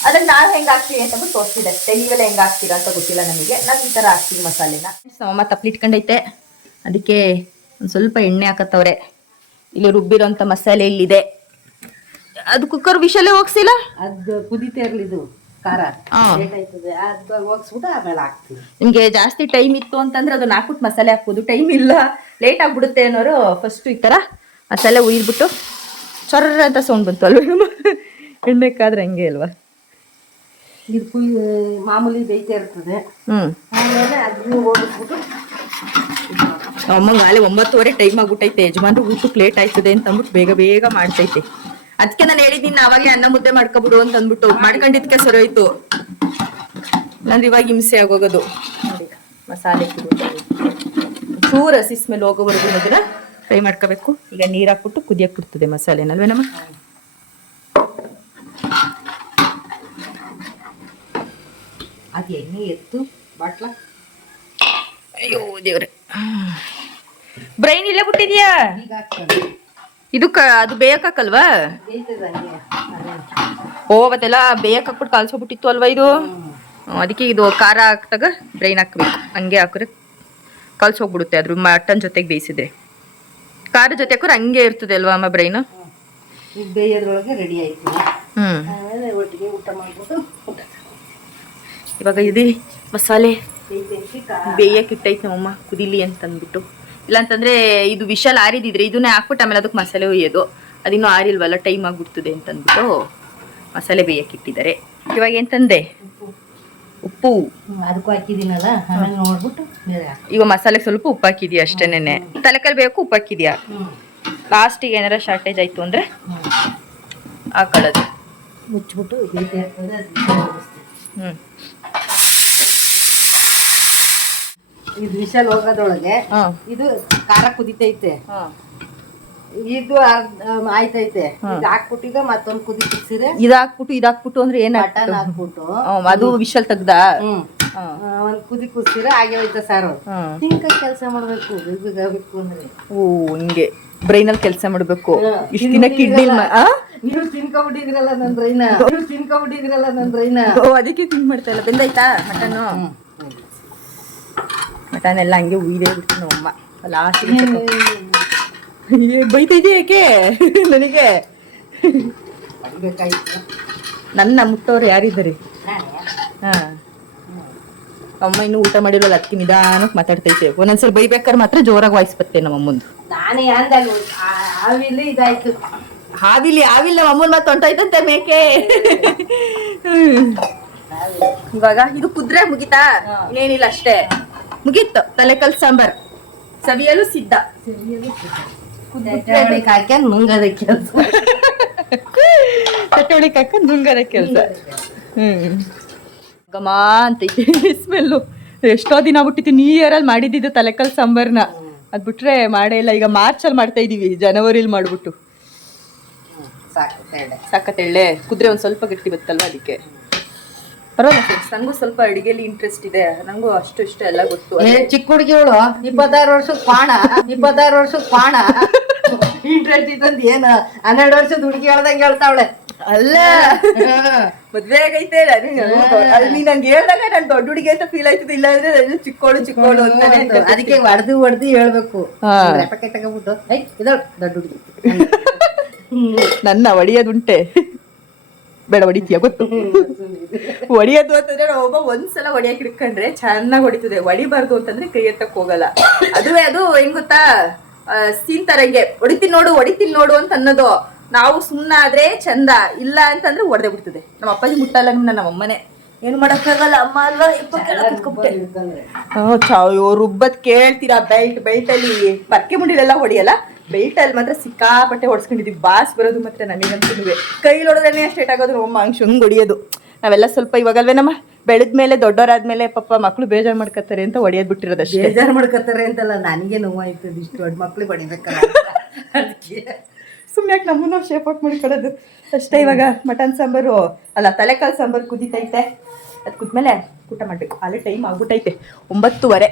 ಅದಕ್ಕೆ ನಾವು ಹೆಂಗೆ ಹಾಕ್ತೀವಿ ಅಂತ ತೋರಿಸ್ತಿದೆ ಅಷ್ಟೇ. ನೀವೆಲ್ಲ ಹೆಂಗೆ ಹಾಕ್ತೀರಾ ಅಂತ ಗೊತ್ತಿಲ್ಲ ನಮಗೆ. ನಾವು ಈ ಥರ ಹಾಕ್ತೀವಿ ಮಸಾಲೆನ. ನಮ್ಮಮ್ಮ ತಪ್ಪಲಿಟ್ಕೊಂಡೈತೆ, ಅದಕ್ಕೆ ಒಂದು ಸ್ವಲ್ಪ ಎಣ್ಣೆ ಹಾಕತ್ತವ್ರೆ. ಇಲ್ಲಿ ರುಬ್ಬಿರೋಂಥ ಮಸಾಲೆ ಇಲ್ಲಿದೆ. ಅದು ಕುಕ್ಕರ್ ವಿಷಲೇ ಹೋಗ್ಸಿಲ್ಲ, ಅದು ಕುದೀತಾ ಇರಲಿ. ಇದು ಖಾರ ಲೇಟ್ ಆಯ್ತದೆ, ಅದು ಹೋಗ್ಸ್ಬಿಟ್ಟು ಆಮೇಲೆ ಹಾಕ್ತೀವಿ. ನಿಮಗೆ ಜಾಸ್ತಿ ಟೈಮ್ ಇತ್ತು ಅಂತಂದ್ರೆ ಅದನ್ನ ಹಾಕ್ಬಿಟ್ಟು ಮಸಾಲೆ ಹಾಕ್ಬೋದು. ಟೈಮ್ ಇಲ್ಲ, ಲೇಟ್ ಆಗ್ಬಿಡುತ್ತೆ ಅನ್ನೋರು ಫಸ್ಟ್ ಈ ಥರ ಮಸಾಲೆ ಉಯ್ದ್ಬಿಟ್ಟು ಚೊರ್ರ ಅಂತ ಸೌಂಡ್ ಬಂತು ಅಲ್ವ? ಎಣ್ಣೆಕ್ಕಾದ್ರೆ ಹಂಗೆ ಅಲ್ವಾ? ಇದು ಮಾಮೂಲಿ ಬೇಯ್ತಾ ಇರ್ತದೆ. ಆಮೇಲೆ ಅದನ್ನು ಓಡಿಸ್ಬಿಟ್ಟು ಅಮ್ಮಂಗೆ ಆಲೆ 9:30 ಟೈಮ್ ಆಗ್ಬಿಟ್ಟೈತೆ. ಯಜಮಾನ್ರು ಊಟಕ್ಕೆ ಲೇಟ್ ಆಯ್ತದೆ ಅಂತ ಅಂದ್ಬಿಟ್ಟು ಬೇಗ ಬೇಗ ಮಾಡ್ತೈತೆ. ಅದಕ್ಕೆ ನಾನು ಹೇಳಿದ್ದೀನಿ ಅವಾಗಲೇ ಅನ್ನ ಮುದ್ದೆ ಮಾಡ್ಕೊಬಿಡು ಅಂತ ಅಂದ್ಬಿಟ್ಟು. ಮಾಡ್ಕೊಂಡಿದ್ಕೆ ಸರಿ ಹೋಯ್ತು, ಇಲ್ಲಾಂದ್ರೆ ಇವಾಗ ಹಿಂಸೆ ಆಗೋಗೋದು. ನೋಡಿ ಮಸಾಲೆ ಚೂರು ಹಸಿ ಸ್ಮೆಲ್ ಹೋಗೋವರೆಗೂ ಅದನ್ನ ಫ್ರೈ ಮಾಡ್ಕೋಬೇಕು. ಈಗ ನೀರು ಹಾಕ್ಬಿಟ್ಟು ಕುದಿಯಕ್ಕೆ ಬಿಡ್ತದೆ ಮಸಾಲೆನಲ್ವೇನಮ್ಮ? ಅದು ಎಣ್ಣೆ ಎತ್ತು ಬಾಟ್ಲ. ಅಯ್ಯೋ ದೇವ್ರೆ, ಬ್ರೈನ್ ಇಲ್ಲೇ ಬಿಟ್ಟಿದ್ಯಾ? ಇದು ಅದು ಬೇಯಕ್ಕಲ್ವಾ? ಓ ಅವತ್ತೆಲ್ಲ ಬೇಯಕ್ಕೆ ಹಾಕ್ಬಿಟ್ಟು ಕಾಲ್ಸೋಗ್ಬಿಟ್ಟಿತ್ತು ಅಲ್ವಾ ಇದು? ಅದಕ್ಕೆ ಇದು ಖಾರ ಹಾಕ್ದಾಗ ಬ್ರೈನ್ ಹಾಕ್ಬೇಕು. ಹಂಗೆ ಹಾಕಿದ್ರೆ ಕಲ್ಸೋಗ್ಬಿಡುತ್ತೆ. ಅದ್ರ ಮಟನ್ ಜೊತೆಗೆ ಬೇಯಿಸಿದ್ರೆ ಖಾರ ಜೊತೆ ಹಾಕೋರು ಹಂಗೆ ಇರ್ತದೆ ಅಲ್ವಾ ಅಮ್ಮ ಬ್ರೈನು? ಈಗ ಬೇಯೋದ್ರೊಳಗೆ ರೆಡಿ ಆಯ್ತು. ಹ್ಮ್. ಆಮೇಲೆ ಒಟ್ಟಿಗೆ ಊಟ ಮಾಡ್ಬಿಟ್ಟು ಊಟ ಇವಾಗ ಇದು ಮಸಾಲೆ ಬೇಯ್ತೈತಿ. ಬೇಯಕ್ಕೆ ಇಟ್ಟೈತೆ ನಮ್ಮಮ್ಮ ಕುದಿಲಿ ಅಂತಂದ್ಬಿಟ್ಟು. ಇಲ್ಲಾಂತಂದ್ರೆ ಇದು ವಿಶಾಲ್ ಆರಿದಿದ್ರೆ ಇದನ್ನೇ ಹಾಕ್ಬಿಟ್ಟು ಆಮೇಲೆ ಅದಕ್ಕೆ ಮಸಾಲೆ ಒಯ್ಯೋದು. ಅದಿನ್ನೂ ಆರಿಲ್ವಲ್ಲ, ಟೈಮ್ ಆಗಿಬಿಡ್ತದೆ ಅಂತಂದ್ಬಿಟ್ಟು ಮಸಾಲೆ ಬೇಯಕ್ಕೆ ಇಟ್ಟಿದ್ದಾರೆ. ಇವಾಗ ಏನ್ ತಂದೆ? ಉಪ್ಪು. ಅದಕ್ಕೂ ಹಾಕಿದ್ದೀನಲ್ಲ, ಆಮೇಲೆ ನೋಡ್ಬಿಟ್ಟು ಬೇರೆ ಹಾಕಿ. ಇವಾಗ ಮಸಾಲೆಗೆ ಸ್ವಲ್ಪ ಉಪ್ಪು ಹಾಕಿದ್ಯಾ ಅಷ್ಟೇನೆ. ತಲೆಕಾಲು ಬೇಯಕ್ಕೂ ಉಪ್ಪು ಹಾಕಿದ್ಯಾ? ಲಾಸ್ಟಿಗೆ ಏನಾರ ಶಾರ್ಟೇಜ್ ಆಯ್ತು ಅಂದ್ರೆ ಹಾಕೊಳ್ಳೋದು. ಮುಚ್ಚಿಬಿಟ್ಟು ಬೇಯ್ತಾ ಇರ್ತದೆ. ಹ್ಮ್. ಇದು ವಿಶಾಲ್ ಹೋಗೋದ್ರೊಳಗೆ ಇದು ಖಾರ ಕುದಿತೈತೆ, ಇದು ಆಯ್ತೈತೆ. ಈಗ ಹಾಕ್ಬಿಟ್ಟು ಈಗ ಮತ್ತೊಂದು ಕುದಿ ಕುದಿಸಿರೆ ಇದಾಕ್ಬಿಟ್ಟು ಅಂದ್ರೆ ಏನ್ ಮಟನ್ ಹಾಕ್ಬಿಟ್ಟು ಅದು ವಿಶಾಲ್ ತೆಗ್ದ ಒಂದ್ ಕುದಿ ಕುದಿಸಿರೆ ಹಾಗೆ ಹೋಯ್ತ ಸಾರು. ಹಿಂಗ ಕೆಲಸ ಮಾಡ್ಬೇಕು, ಬೇಗ ಆಗ್ಬೇಕು ಅಂದ್ರೆ. ಓ ಹಿಂಗೆ ಬ್ರೈನಲ್ಲಿ ಕೆಲಸ ಮಾಡ್ಬೇಕು. ಇಷ್ಟ ದಿನ ಕಿಡ್ನಿ ನೀವು ತಿನ್ಕೊಂಡ್ಬಿಟ್ಟಿದ್ರಲ್ಲ ನನ್ ಬ್ರೈನ. ಅದಕ್ಕೆ ತಿಂಕ್ ಮಾಡ್ತಾ ಇಲ್ಲ. ಬೆಂದಾಯ್ತಾ ಮಟನ್ ಎಲ್ಲ ಹಂಗೆ ಉಯ್ದೇ ಬಿಡ್ತೀನಿ ನಮ್ಮಮ್ಮ ಲಾಸ್ಟ್. ಬೈತೈತಿ ಯಾಕೆ ನನಗೆ? ನನ್ನ ಮುಟ್ಟೋರು ಯಾರಿದ್ದಾರೆ? ಹಾ, ಅಮ್ಮ ಇನ್ನೂ ಊಟ ಮಾಡಿರೋಲ್ಲ, ಅದಕ್ಕೆ ನಿಧಾನಕ್ಕೆ ಮಾತಾಡ್ತೈತೆ. ಒಂದೊಂದ್ಸಲ ಬೈಬೇಕಾದ್ರೆ ಮಾತ್ರ ಜೋರಾಗಿ ವಾಯ್ಸ್ ಬತ್ತೆ ನಮ್ಮಮ್ಮಂದು. ನಾನೇ ಅಂದಲ್ಲ ಆವಿಲಿ ಇದಾಯ್ತು. ಆವಿಲ್ಲ ಅಮ್ಮನ ಮಾತು ಹೊಂಟೋಯ್ತಂತೆ ಮೇಕೆ. ಇವಾಗ ಇದು ಕುದ್ರೆ ಮುಗಿತಾ? ಇನ್ನೇನಿಲ್ಲ, ಅಷ್ಟೇ ಮುಗೀತು. ತಲೆಕಲ್ ಸಾಂಬಾರ್ ಸವಿಯಲು ಸಿದ್ಧ. ಹಾಕ್ಯಾನ್ ನುಂಗದ ಕೆಲಸ. ಚಟ್ಟವಳಿಗೆ ಹಾಕೊಂಡು ನುಂಗದ ಕೆಲಸ. ಗಮ ಅಂತೈತೆ ಸ್ಮೆಲ್ಲು. ಎಷ್ಟೋ ದಿನ ಬಿಟ್ಟಿತ್ತು ನ್ಯೂ ಇಯರ್ ಅಲ್ಲಿ ಮಾಡಿದ್ದು ತಲೆಕಲ್ ಸಾಂಬಾರ್ನ. ಅದ್ ಬಿಟ್ರೆ ಮಾಡೇ ಇಲ್ಲ. ಈಗ ಮಾರ್ಚ್ ಅಲ್ಲಿ ಮಾಡ್ತಾ ಇದೀವಿ, ಜನವರಿಲಿ ಮಾಡ್ಬಿಟ್ಟು. ಸಾಕತ್ತೆಳ್ಳೆ ಕುದ್ರೆ ಒಂದ್ ಸ್ವಲ್ಪ ಗಟ್ಟಿ ಬತ್ತಲ್ವ, ಅದಕ್ಕೆ ಪರವಾಗಿಲ್ಲ ಫ್ರೆಂಡ್ಸ್. ನಂಗೂ ಸ್ವಲ್ಪ ಅಡಿಗೆಲಿ ಇಂಟ್ರೆಸ್ಟ್ ಇದೆ, ನಂಗೂ ಅಷ್ಟು ಇಷ್ಟ ಎಲ್ಲ ಗೊತ್ತು. ಚಿಕ್ಕ ಹುಡುಗಿವಳು 26 ವರ್ಷದ ಕ್ವಾಣ ಇಂಟ್ರೆಸ್ಟ್ ಇತ್ತಂತ ಏನು 12 ವರ್ಷದ ಹುಡುಗಿ ಹೇಳ್ದಂಗೆ ಹೇಳ್ತಾವಳೆ. ಅಲ್ಲ, ಮದ್ವೆ ಆಗೈತೆ ನೀ ನಂಗೆ ಹೇಳ್ದಾಗ ನಾನು ದೊಡ್ಡ ಹುಡುಗಿ ಅಂತ ಫೀಲ್ ಆಯ್ತದೆ. ಇಲ್ಲ ಅಂದ್ರೆ ಚಿಕ್ಕೋಳು ಅಂತಾನೆ. ಅದಕ್ಕೆ ಹೊಡೆದು ಹೇಳ್ಬೇಕು. ತಗೊಂಡ್ಬಿಟ್ಟು ದೊಡ್ಡ ಹುಡುಗಿ ನನ್ನ ಹೊಡಿಯೋದುಂಟೆ. ಬೇಡ, ಹೊಡಿತೀಯ ಗೊತ್ತು. ಹೊಡಿಯೋದು ಅಂತಂದ್ರೆ ಒಬ್ಬ ಒಂದ್ಸಲ ಹೊಡಿಯಕ್ ಹಿಡ್ಕೊಂಡ್ರೆ ಚೆನ್ನಾಗಿ ಹೊಡಿತದೆ. ಹೊಡಿಬಾರ್ದು ಅಂತಂದ್ರೆ ಕೈ ಎತ್ತಕ್ ಹೋಗಲ್ಲ. ಅದು ಹೆಂಗ್ ಗೊತ್ತಾ, ಸೀನ್ ತರಂಗೆ ಹೊಡಿತೀನಿ ನೋಡು ಅಂತ ಅನ್ನೋದು. ನಾವು ಸುಮ್ಮನಾದ್ರೆ ಚಂದ, ಇಲ್ಲ ಅಂತಂದ್ರೆ ಹೊಡೆದೇ ಬಿಡ್ತದೆ. ನಮ್ಮ ಅಪ್ಪಾಜಿ ಮುಟ್ಟಲ್ಲ, ನಮ್ಮ ಅಮ್ಮನೇ. ಏನು ಮಾಡಕ್ಕಾಗಲ್ಲ, ಅಮ್ಮ ಅಲ್ವಾ. ರುಬ್ಬತ್ ಕೇಳ್ತೀರಾ? ಬೆಲ್ಟ್ ಅಲ್ಲಿ ಪರ್ಕೆ ಮುಂಡಿಲೆಲ್ಲ ಹೊಡಿಯಲ್ಲ, ಬೆಲ್ಟ್ ಅಲ್ಲಿ ಮಾತ್ರ ಸಿಕ್ಕಾಪಟ್ಟೆ ಹೊಡ್ಸ್ಕೊಂಡಿದೀವಿ. ಬಾಸ್ ಬರೋದು ಮಾತ್ರ ನಮಗಂತೂ ಕೈಲಿ ಹೊಡೆದ್ರೆ ಸ್ಟೇಟ್ ಆಗೋದು. ಅಮ್ಮ ಹಂಗ್ ಹೊಡಿಯೋದು. ನಾವೆಲ್ಲ ಸ್ವಲ್ಪ ಇವಾಗಲ್ವೇ ನಮ್ಮ ಬೆಳೆದ್ಮೇಲೆ ದೊಡ್ಡವರಾದ್ಮೇಲೆ ಪಾಪ ಮಕ್ಳು ಬೇಜಾರು ಮಾಡ್ಕೊತಾರೆ ಅಂತ ಹೊಡಿಯೋದ್ ಬಿಟ್ಟಿರೋದಷ್ಟೇ. ಬೇಜಾರು ಮಾಡ್ಕೊತಾರೆ ಅಂತಲ್ಲ, ನನಗೆ ನೋವಾಯ್ತದೆ. ಇಷ್ಟು ದೊಡ್ಡ ಮಕ್ಳಿಗೆ ಹೊಡಿಬೇಕಲ್ಲ, ಅದಕ್ಕೆ ಸುಮ್ಮನೆ ಯಾಕೆ ನಮ್ಮನ್ನ ಶೇಪ್ ಔಟ್ ಮಾಡಿಕೊಡೋದು ಅಷ್ಟೇ. ಇವಾಗ ಮಟನ್ ಸಾಂಬಾರು ಅಲ್ಲ ತಲೆಕಾಲು ಸಾಂಬಾರು ಕುದೀತೈತೆ. ಅದು ಕುದ್ಮೇಲೆ ಊಟ ಮಾಡಬೇಕು. ಅಲ್ಲಿ ಟೈಮ್ ಆಗ್ಬಿಟ್ಟೈತೆ 9:30.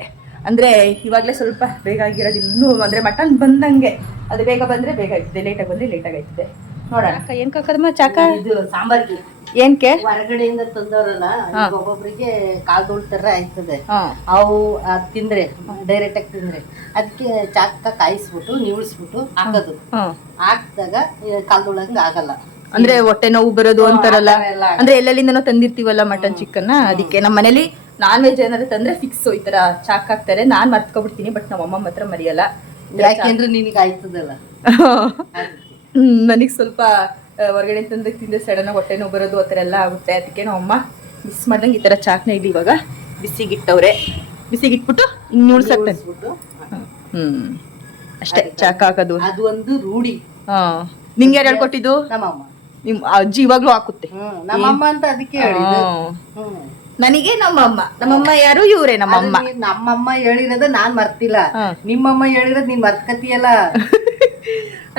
ಅಂದರೆ ಇವಾಗಲೇ ಸ್ವಲ್ಪ ಬೇಗ ಆಗಿರೋದು. ಇನ್ನೂ ಅಂದರೆ ಮಟನ್ ಬಂದಂಗೆ ಅದು ಬೇಗ ಬಂದರೆ ಬೇಗ ಆಯ್ತದೆ, ಲೇಟಾಗಿ ಬಂದರೆ ಲೇಟಾಗಿ ಆಯ್ತದೆ. ನೋಡೋಣ ಏನು ಕಾಕದಮ್ಮ ಚಾಕ ಇದು ಸಾಂಬಾರ್ಗೆ ಏನಕ್ಕೆ ಹೊರಗಡೆಯಿಂದ ತಂದವ್ರಲ್ಲ, ಒಬ್ಬೊಬ್ರಿಗೆ ಕಾಲ್ ದೊಡ್ತರ ಆಯ್ತದೆ. ಅವು ತಿಂದ್ರೆ ಡೈರೆಕ್ಟ್ ಆಗಿ ತಿಂದ್ರೆ ಅದಕ್ಕೆ ಚಾಕ ಕಾಯಿಸ್ಬಿಟ್ಟು ನಿವಳಿಸ್ಬಿಟ್ಟು ಹಾಕೋದು. ಹಾಕಿದಾಗ ಕಾಲ್ದೊಳಂಗ ಆಗಲ್ಲ. ಅಂದ್ರೆ ಹೊಟ್ಟೆ ನೋವು ಬರೋದು ಅಂತಾರಲ್ಲ, ಅಂದ್ರೆ ಎಲ್ಲೆಲ್ಲಿಂದನೋ ತಂದಿರ್ತೀವಲ್ಲ ಮಟನ್ ಚಿಕನ್. ಅದಕ್ಕೆ ನಮ್ಮ ಮನೇಲಿ ನಾನ್ ವೆಜ್ ಏನಾದ್ರು ತಂದ್ರೆ ಫಿಕ್ಸ್ ಈ ತರ ಚಾಕ್ ಹಾಕ್ತಾರೆ. ನಾನ್ ಮರ್ತ್ಕೊಬಿಡ್ತೀನಿ, ಬಟ್ ನಮ್ಮ ಅಮ್ಮ ಮಾತ್ರ ಮರಿಯಲ್ಲ. ಯಾಕೆಂದ್ರೆ ನಿನಗೆ ಆಯ್ತದಲ್ಲ. ನನಗೆ ಸ್ವಲ್ಪ ಹೊರಗಡೆ ತಂದು ತಿಂದ್ರೆ ಸಡನ್ ಆಗಿ ಹೊಟ್ಟೆ ನೋವು ಬರೋದು ಆ ಥರ ಎಲ್ಲ ಆಗುತ್ತೆ. ಅದಕ್ಕೆ ನಮ್ಮ ಅಮ್ಮ ಮಿಸ್ ಮಾಡ್ದಂಗೆ ಈ ಥರ ಚಾಕ್ನ ಇಲ್ಲಿ ಇವಾಗ ಬಿಸಿಗಿಟ್ಟವ್ರೆ. ಬಿಸಿಗಿಟ್ಬಿಟ್ಟು ಹಿಂಗೆ ನುಳ್ಸಾಕ್ಬಿಟ್ಟು ಅಷ್ಟೇ ಚಾಕ್ ಹಾಕೋದು. ಅದು ಒಂದು ರೂಢಿ. ನಿಂಗೆ ಯಾರು ಹೇಳ್ಕೊಟ್ಟಿದ್ದು? ನಮ್ಮಮ್ಮ. ನಿಮ್ ಅಜ್ಜಿ ಇವಾಗ್ಲೂ ಹಾಕುತ್ತೆ. ನಮ್ಮಮ್ಮ ಅಂತ ಅದಕ್ಕೆ ಹೇಳಿದ್ದು. ನನಗೆ ನಮ್ಮಮ್ಮ ಯಾರು? ಇವ್ರೆ ನಮ್ಮಮ್ಮ. ನಮ್ಮಮ್ಮ ಹೇಳಿರೋದು ನಾನ್ ಮರ್ತಿಲ್ಲ, ನಿಮ್ಮಮ್ಮ ಹೇಳಿರೋದು ನೀನ್ ಮರ್ತ್ಕತಿಯಲ್ಲ.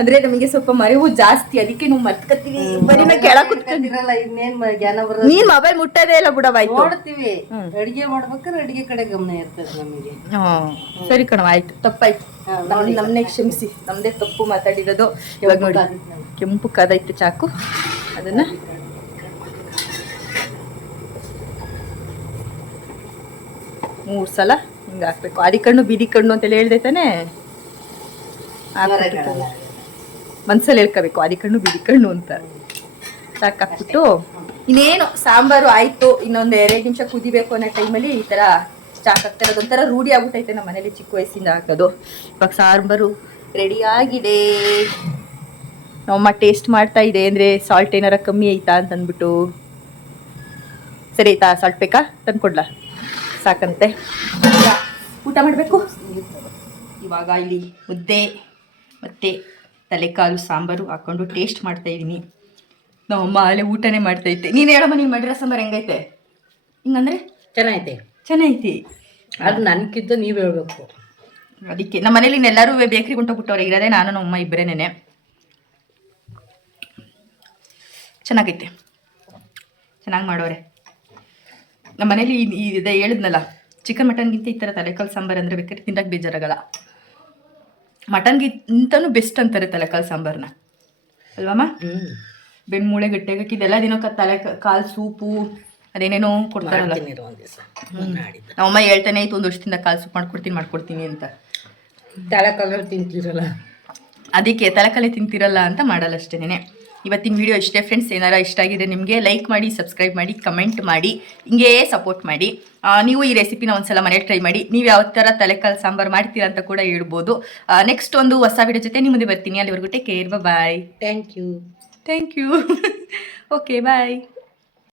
ಅಂದ್ರೆ ನಮಗೆ ಸ್ವಲ್ಪ ಮರೆವು ಜಾಸ್ತಿ, ಅದಕ್ಕೆ ನಾವು ಮರ್ತ್ಕತ್ತೀವಿ. ಬರೀ ನಾ ಕೆಳಕ್ ಕುತ್ಕೊಂಡಿರಲ್ಲ. ಇನ್ನೇನ್ ಜ್ಞಾನ ಬರೋದು. ನೀನ್ ಮೊಬೈಲ್ ಮುಟ್ಟೋದೇ ಇಲ್ಲ ಬಿಡವಾಯ್ತು. ನೋಡ್ತೀವಿ, ಅಡಿಗೆ ಮಾಡ್ಬೇಕಾದ್ರೆ ಅಡಿಗೆ ಕಡೆ ಗಮನ ಇರ್ತದೆ ನಮಗೆ. ಸರಿ ಕಣವ, ಆಯ್ತು, ತಪ್ಪಾಯ್ತು. ನಮ್ನೆ ಕ್ಷಮಿಸಿ, ನಮ್ದೇ ತಪ್ಪು ಮಾತಾಡಿರೋದು. ಇವಾಗ ನೋಡಿ ಕೆಂಪು ಕಾದೈತೆ ಚಾಕು, ಅದನ್ನ 3 ಸಲ ಹಿಂಗ ಹಾಕ್ಬೇಕು. ಆದಿ ಕಣ್ಣು ಬೀದಿ ಕಣ್ಣು ಅಂತೆಲ್ಲ ಹೇಳ್ದೆ ತಾನೆ. ಹೊರಗಡೆ ಮನ್ಸಲ್ಲಿ ಹೇಳ್ಕೋಬೇಕು ಆದಿ ಕಣ್ಣು ಬಿಡಿ ಕಣ್ಣು ಅಂತ ಸಾಕಾಕ್ಬಿಟ್ಟು ಇನ್ನೇನು ಸಾಂಬಾರು ಆಯ್ತು ಇನ್ನೊಂದು 2 ನಿಮಿಷ ಕುದಿಬೇಕು ಅನ್ನೋ ಟೈಮಲ್ಲಿ ಈ ತರ ಚಾಕ್ ಹಾಕ್ತಾ ಇರೋದು ಒಂಥರ ರೂಢಿ ಆಗ್ಬಿಟ್ಟೈತೆ ನಮ್ಮ ಮನೇಲಿ ಚಿಕ್ಕ ವಯಸ್ಸಿಂದ ಹಾಕೋದು. ಇವಾಗ ಸಾಂಬಾರು ರೆಡಿ ಆಗಿದೆ. ನಮ್ಮಮ್ಮ ಟೇಸ್ಟ್ ಮಾಡ್ತಾ ಇದೆ ಅಂದ್ರೆ ಸಾಲ್ಟ್ ಏನಾರ ಕಮ್ಮಿ ಐತಾ ಅಂತ ಅಂದ್ಬಿಟ್ಟು. ಸರಿ ಆಯ್ತಾ? ಸಾಲ್ಟ್ ಬೇಕಾ ತಂದ್ಕೊಡ್ಲಾ? ಸಾಕಂತೆ ಊಟ ಮಾಡಬೇಕು. ಇವಾಗ ಇಲ್ಲಿ ಮುದ್ದೆ ಮತ್ತು ತಲೆಕಾಲು ಸಾಂಬಾರು ಹಾಕ್ಕೊಂಡು ಟೇಸ್ಟ್ ಮಾಡ್ತಾ ಇದ್ದೀನಿ. ನಮ್ಮಮ್ಮ ಅಲ್ಲೇ ಊಟನೇ ಮಾಡ್ತೈತೆ. ನೀನು ಹೇಳಮ್ಮ, ನೀನು ಮಾಡಿರೋ ಸಾಂಬಾರು ಹೆಂಗೈತೆ? ಹಿಂಗಂದ್ರೆ ಚೆನ್ನಾಗೈತೆ. ಚೆನ್ನಾಗೈತಿ. ಅದು ನನಗಿದ್ದು ನೀವು ಹೇಳ್ಬೇಕು. ಅದಕ್ಕೆ ನಮ್ಮ ಮನೇಲಿ ಇನ್ನೆಲ್ಲರೂ ಬೇಕ್ರಿಗೆ ಹೊಂಟೋಗ್ಬಿಟ್ಟವ್ರೆ. ಇರೋದೇ ನಾನು ನಮ್ಮಮ್ಮ ಇಬ್ಬರೇನೆ. ಚೆನ್ನಾಗೈತೆ, ಚೆನ್ನಾಗಿ ಮಾಡೋರೆ ನಮ್ಮ ಮನೇಲಿ. ಇದೆ ಹೇಳಿದ್ನಲ್ಲ, ಚಿಕನ್ ಮಟನ್ಗಿಂತ ಈ ಥರ ತಲೆಕಾಲು ಸಾಂಬಾರು ಅಂದರೆ ಬೇಕಾದ್ರೆ ತಿನ್ನಕ್ಕೆ ಬೇಜಾರಾಗಲ್ಲ. ಮಟನ್ಗಿಂತನೂ ಬೆಸ್ಟ್ ಅಂತಾರೆ ತಲೆಕಾಲು ಸಾಂಬಾರನ್ನ, ಅಲ್ವಮ್ಮ? ಬೆಣ್ಮೂಳೆ ಗಟ್ಟೆಗೆ ಹಾಕಿದ್ದೆಲ್ಲ ದಿನಕ್ಕೆ ಕಾಲು ಸೂಪು ಅದೇನೇನೋ ಕೊಡ್ತಾರಲ್ಲ. ನಮ್ಮಮ್ಮ ಹೇಳ್ತಾನೆ ಆಯ್ತು, 1 ವರ್ಷದಿಂದ ಕಾಲು ಸೂಪ್ ಮಾಡ್ಕೊಡ್ತೀನಿ ಅಂತ. ತಲೆಕಾಲು ತಿಂತಿರಲ್ಲ, ಅದಕ್ಕೆ ತಲೆಕಾಲೆ ತಿಂತಿರಲ್ಲ ಅಂತ ಮಾಡಲ್ಲ ಅಷ್ಟೇನೆ. ಇವತ್ತಿನ ವಿಡಿಯೋ ಇಷ್ಟೇ ಫ್ರೆಂಡ್ಸ್. ಏನಾರ ಇಷ್ಟ ಆಗಿದೆ ನಿಮಗೆ ಲೈಕ್ ಮಾಡಿ, ಸಬ್ಸ್ಕ್ರೈಬ್ ಮಾಡಿ, ಕಮೆಂಟ್ ಮಾಡಿ, ಹಿಂಗೇ ಸಪೋರ್ಟ್ ಮಾಡಿ. ನೀವು ಈ ರೆಸಿಪಿನ ಒಂದ್ಸಲ ಮನೇಲಿ ಟ್ರೈ ಮಾಡಿ. ನೀವು ಯಾವ ಥರ ತಲೆಕಾಲು ಸಾಂಬಾರು ಮಾಡ್ತೀರಾ ಅಂತ ಕೂಡ ಹೇಳ್ಬೋದು. ನೆಕ್ಸ್ಟ್ ಒಂದು ಹೊಸ ವಿಡಿಯೋ ಜೊತೆ ನಿಮ್ಮ ಮುಂದೆ ಬರ್ತೀನಿ. ಅಲ್ಲಿವರೆಗೂ take care, bye. Thank you. Thank you. Okay, bye.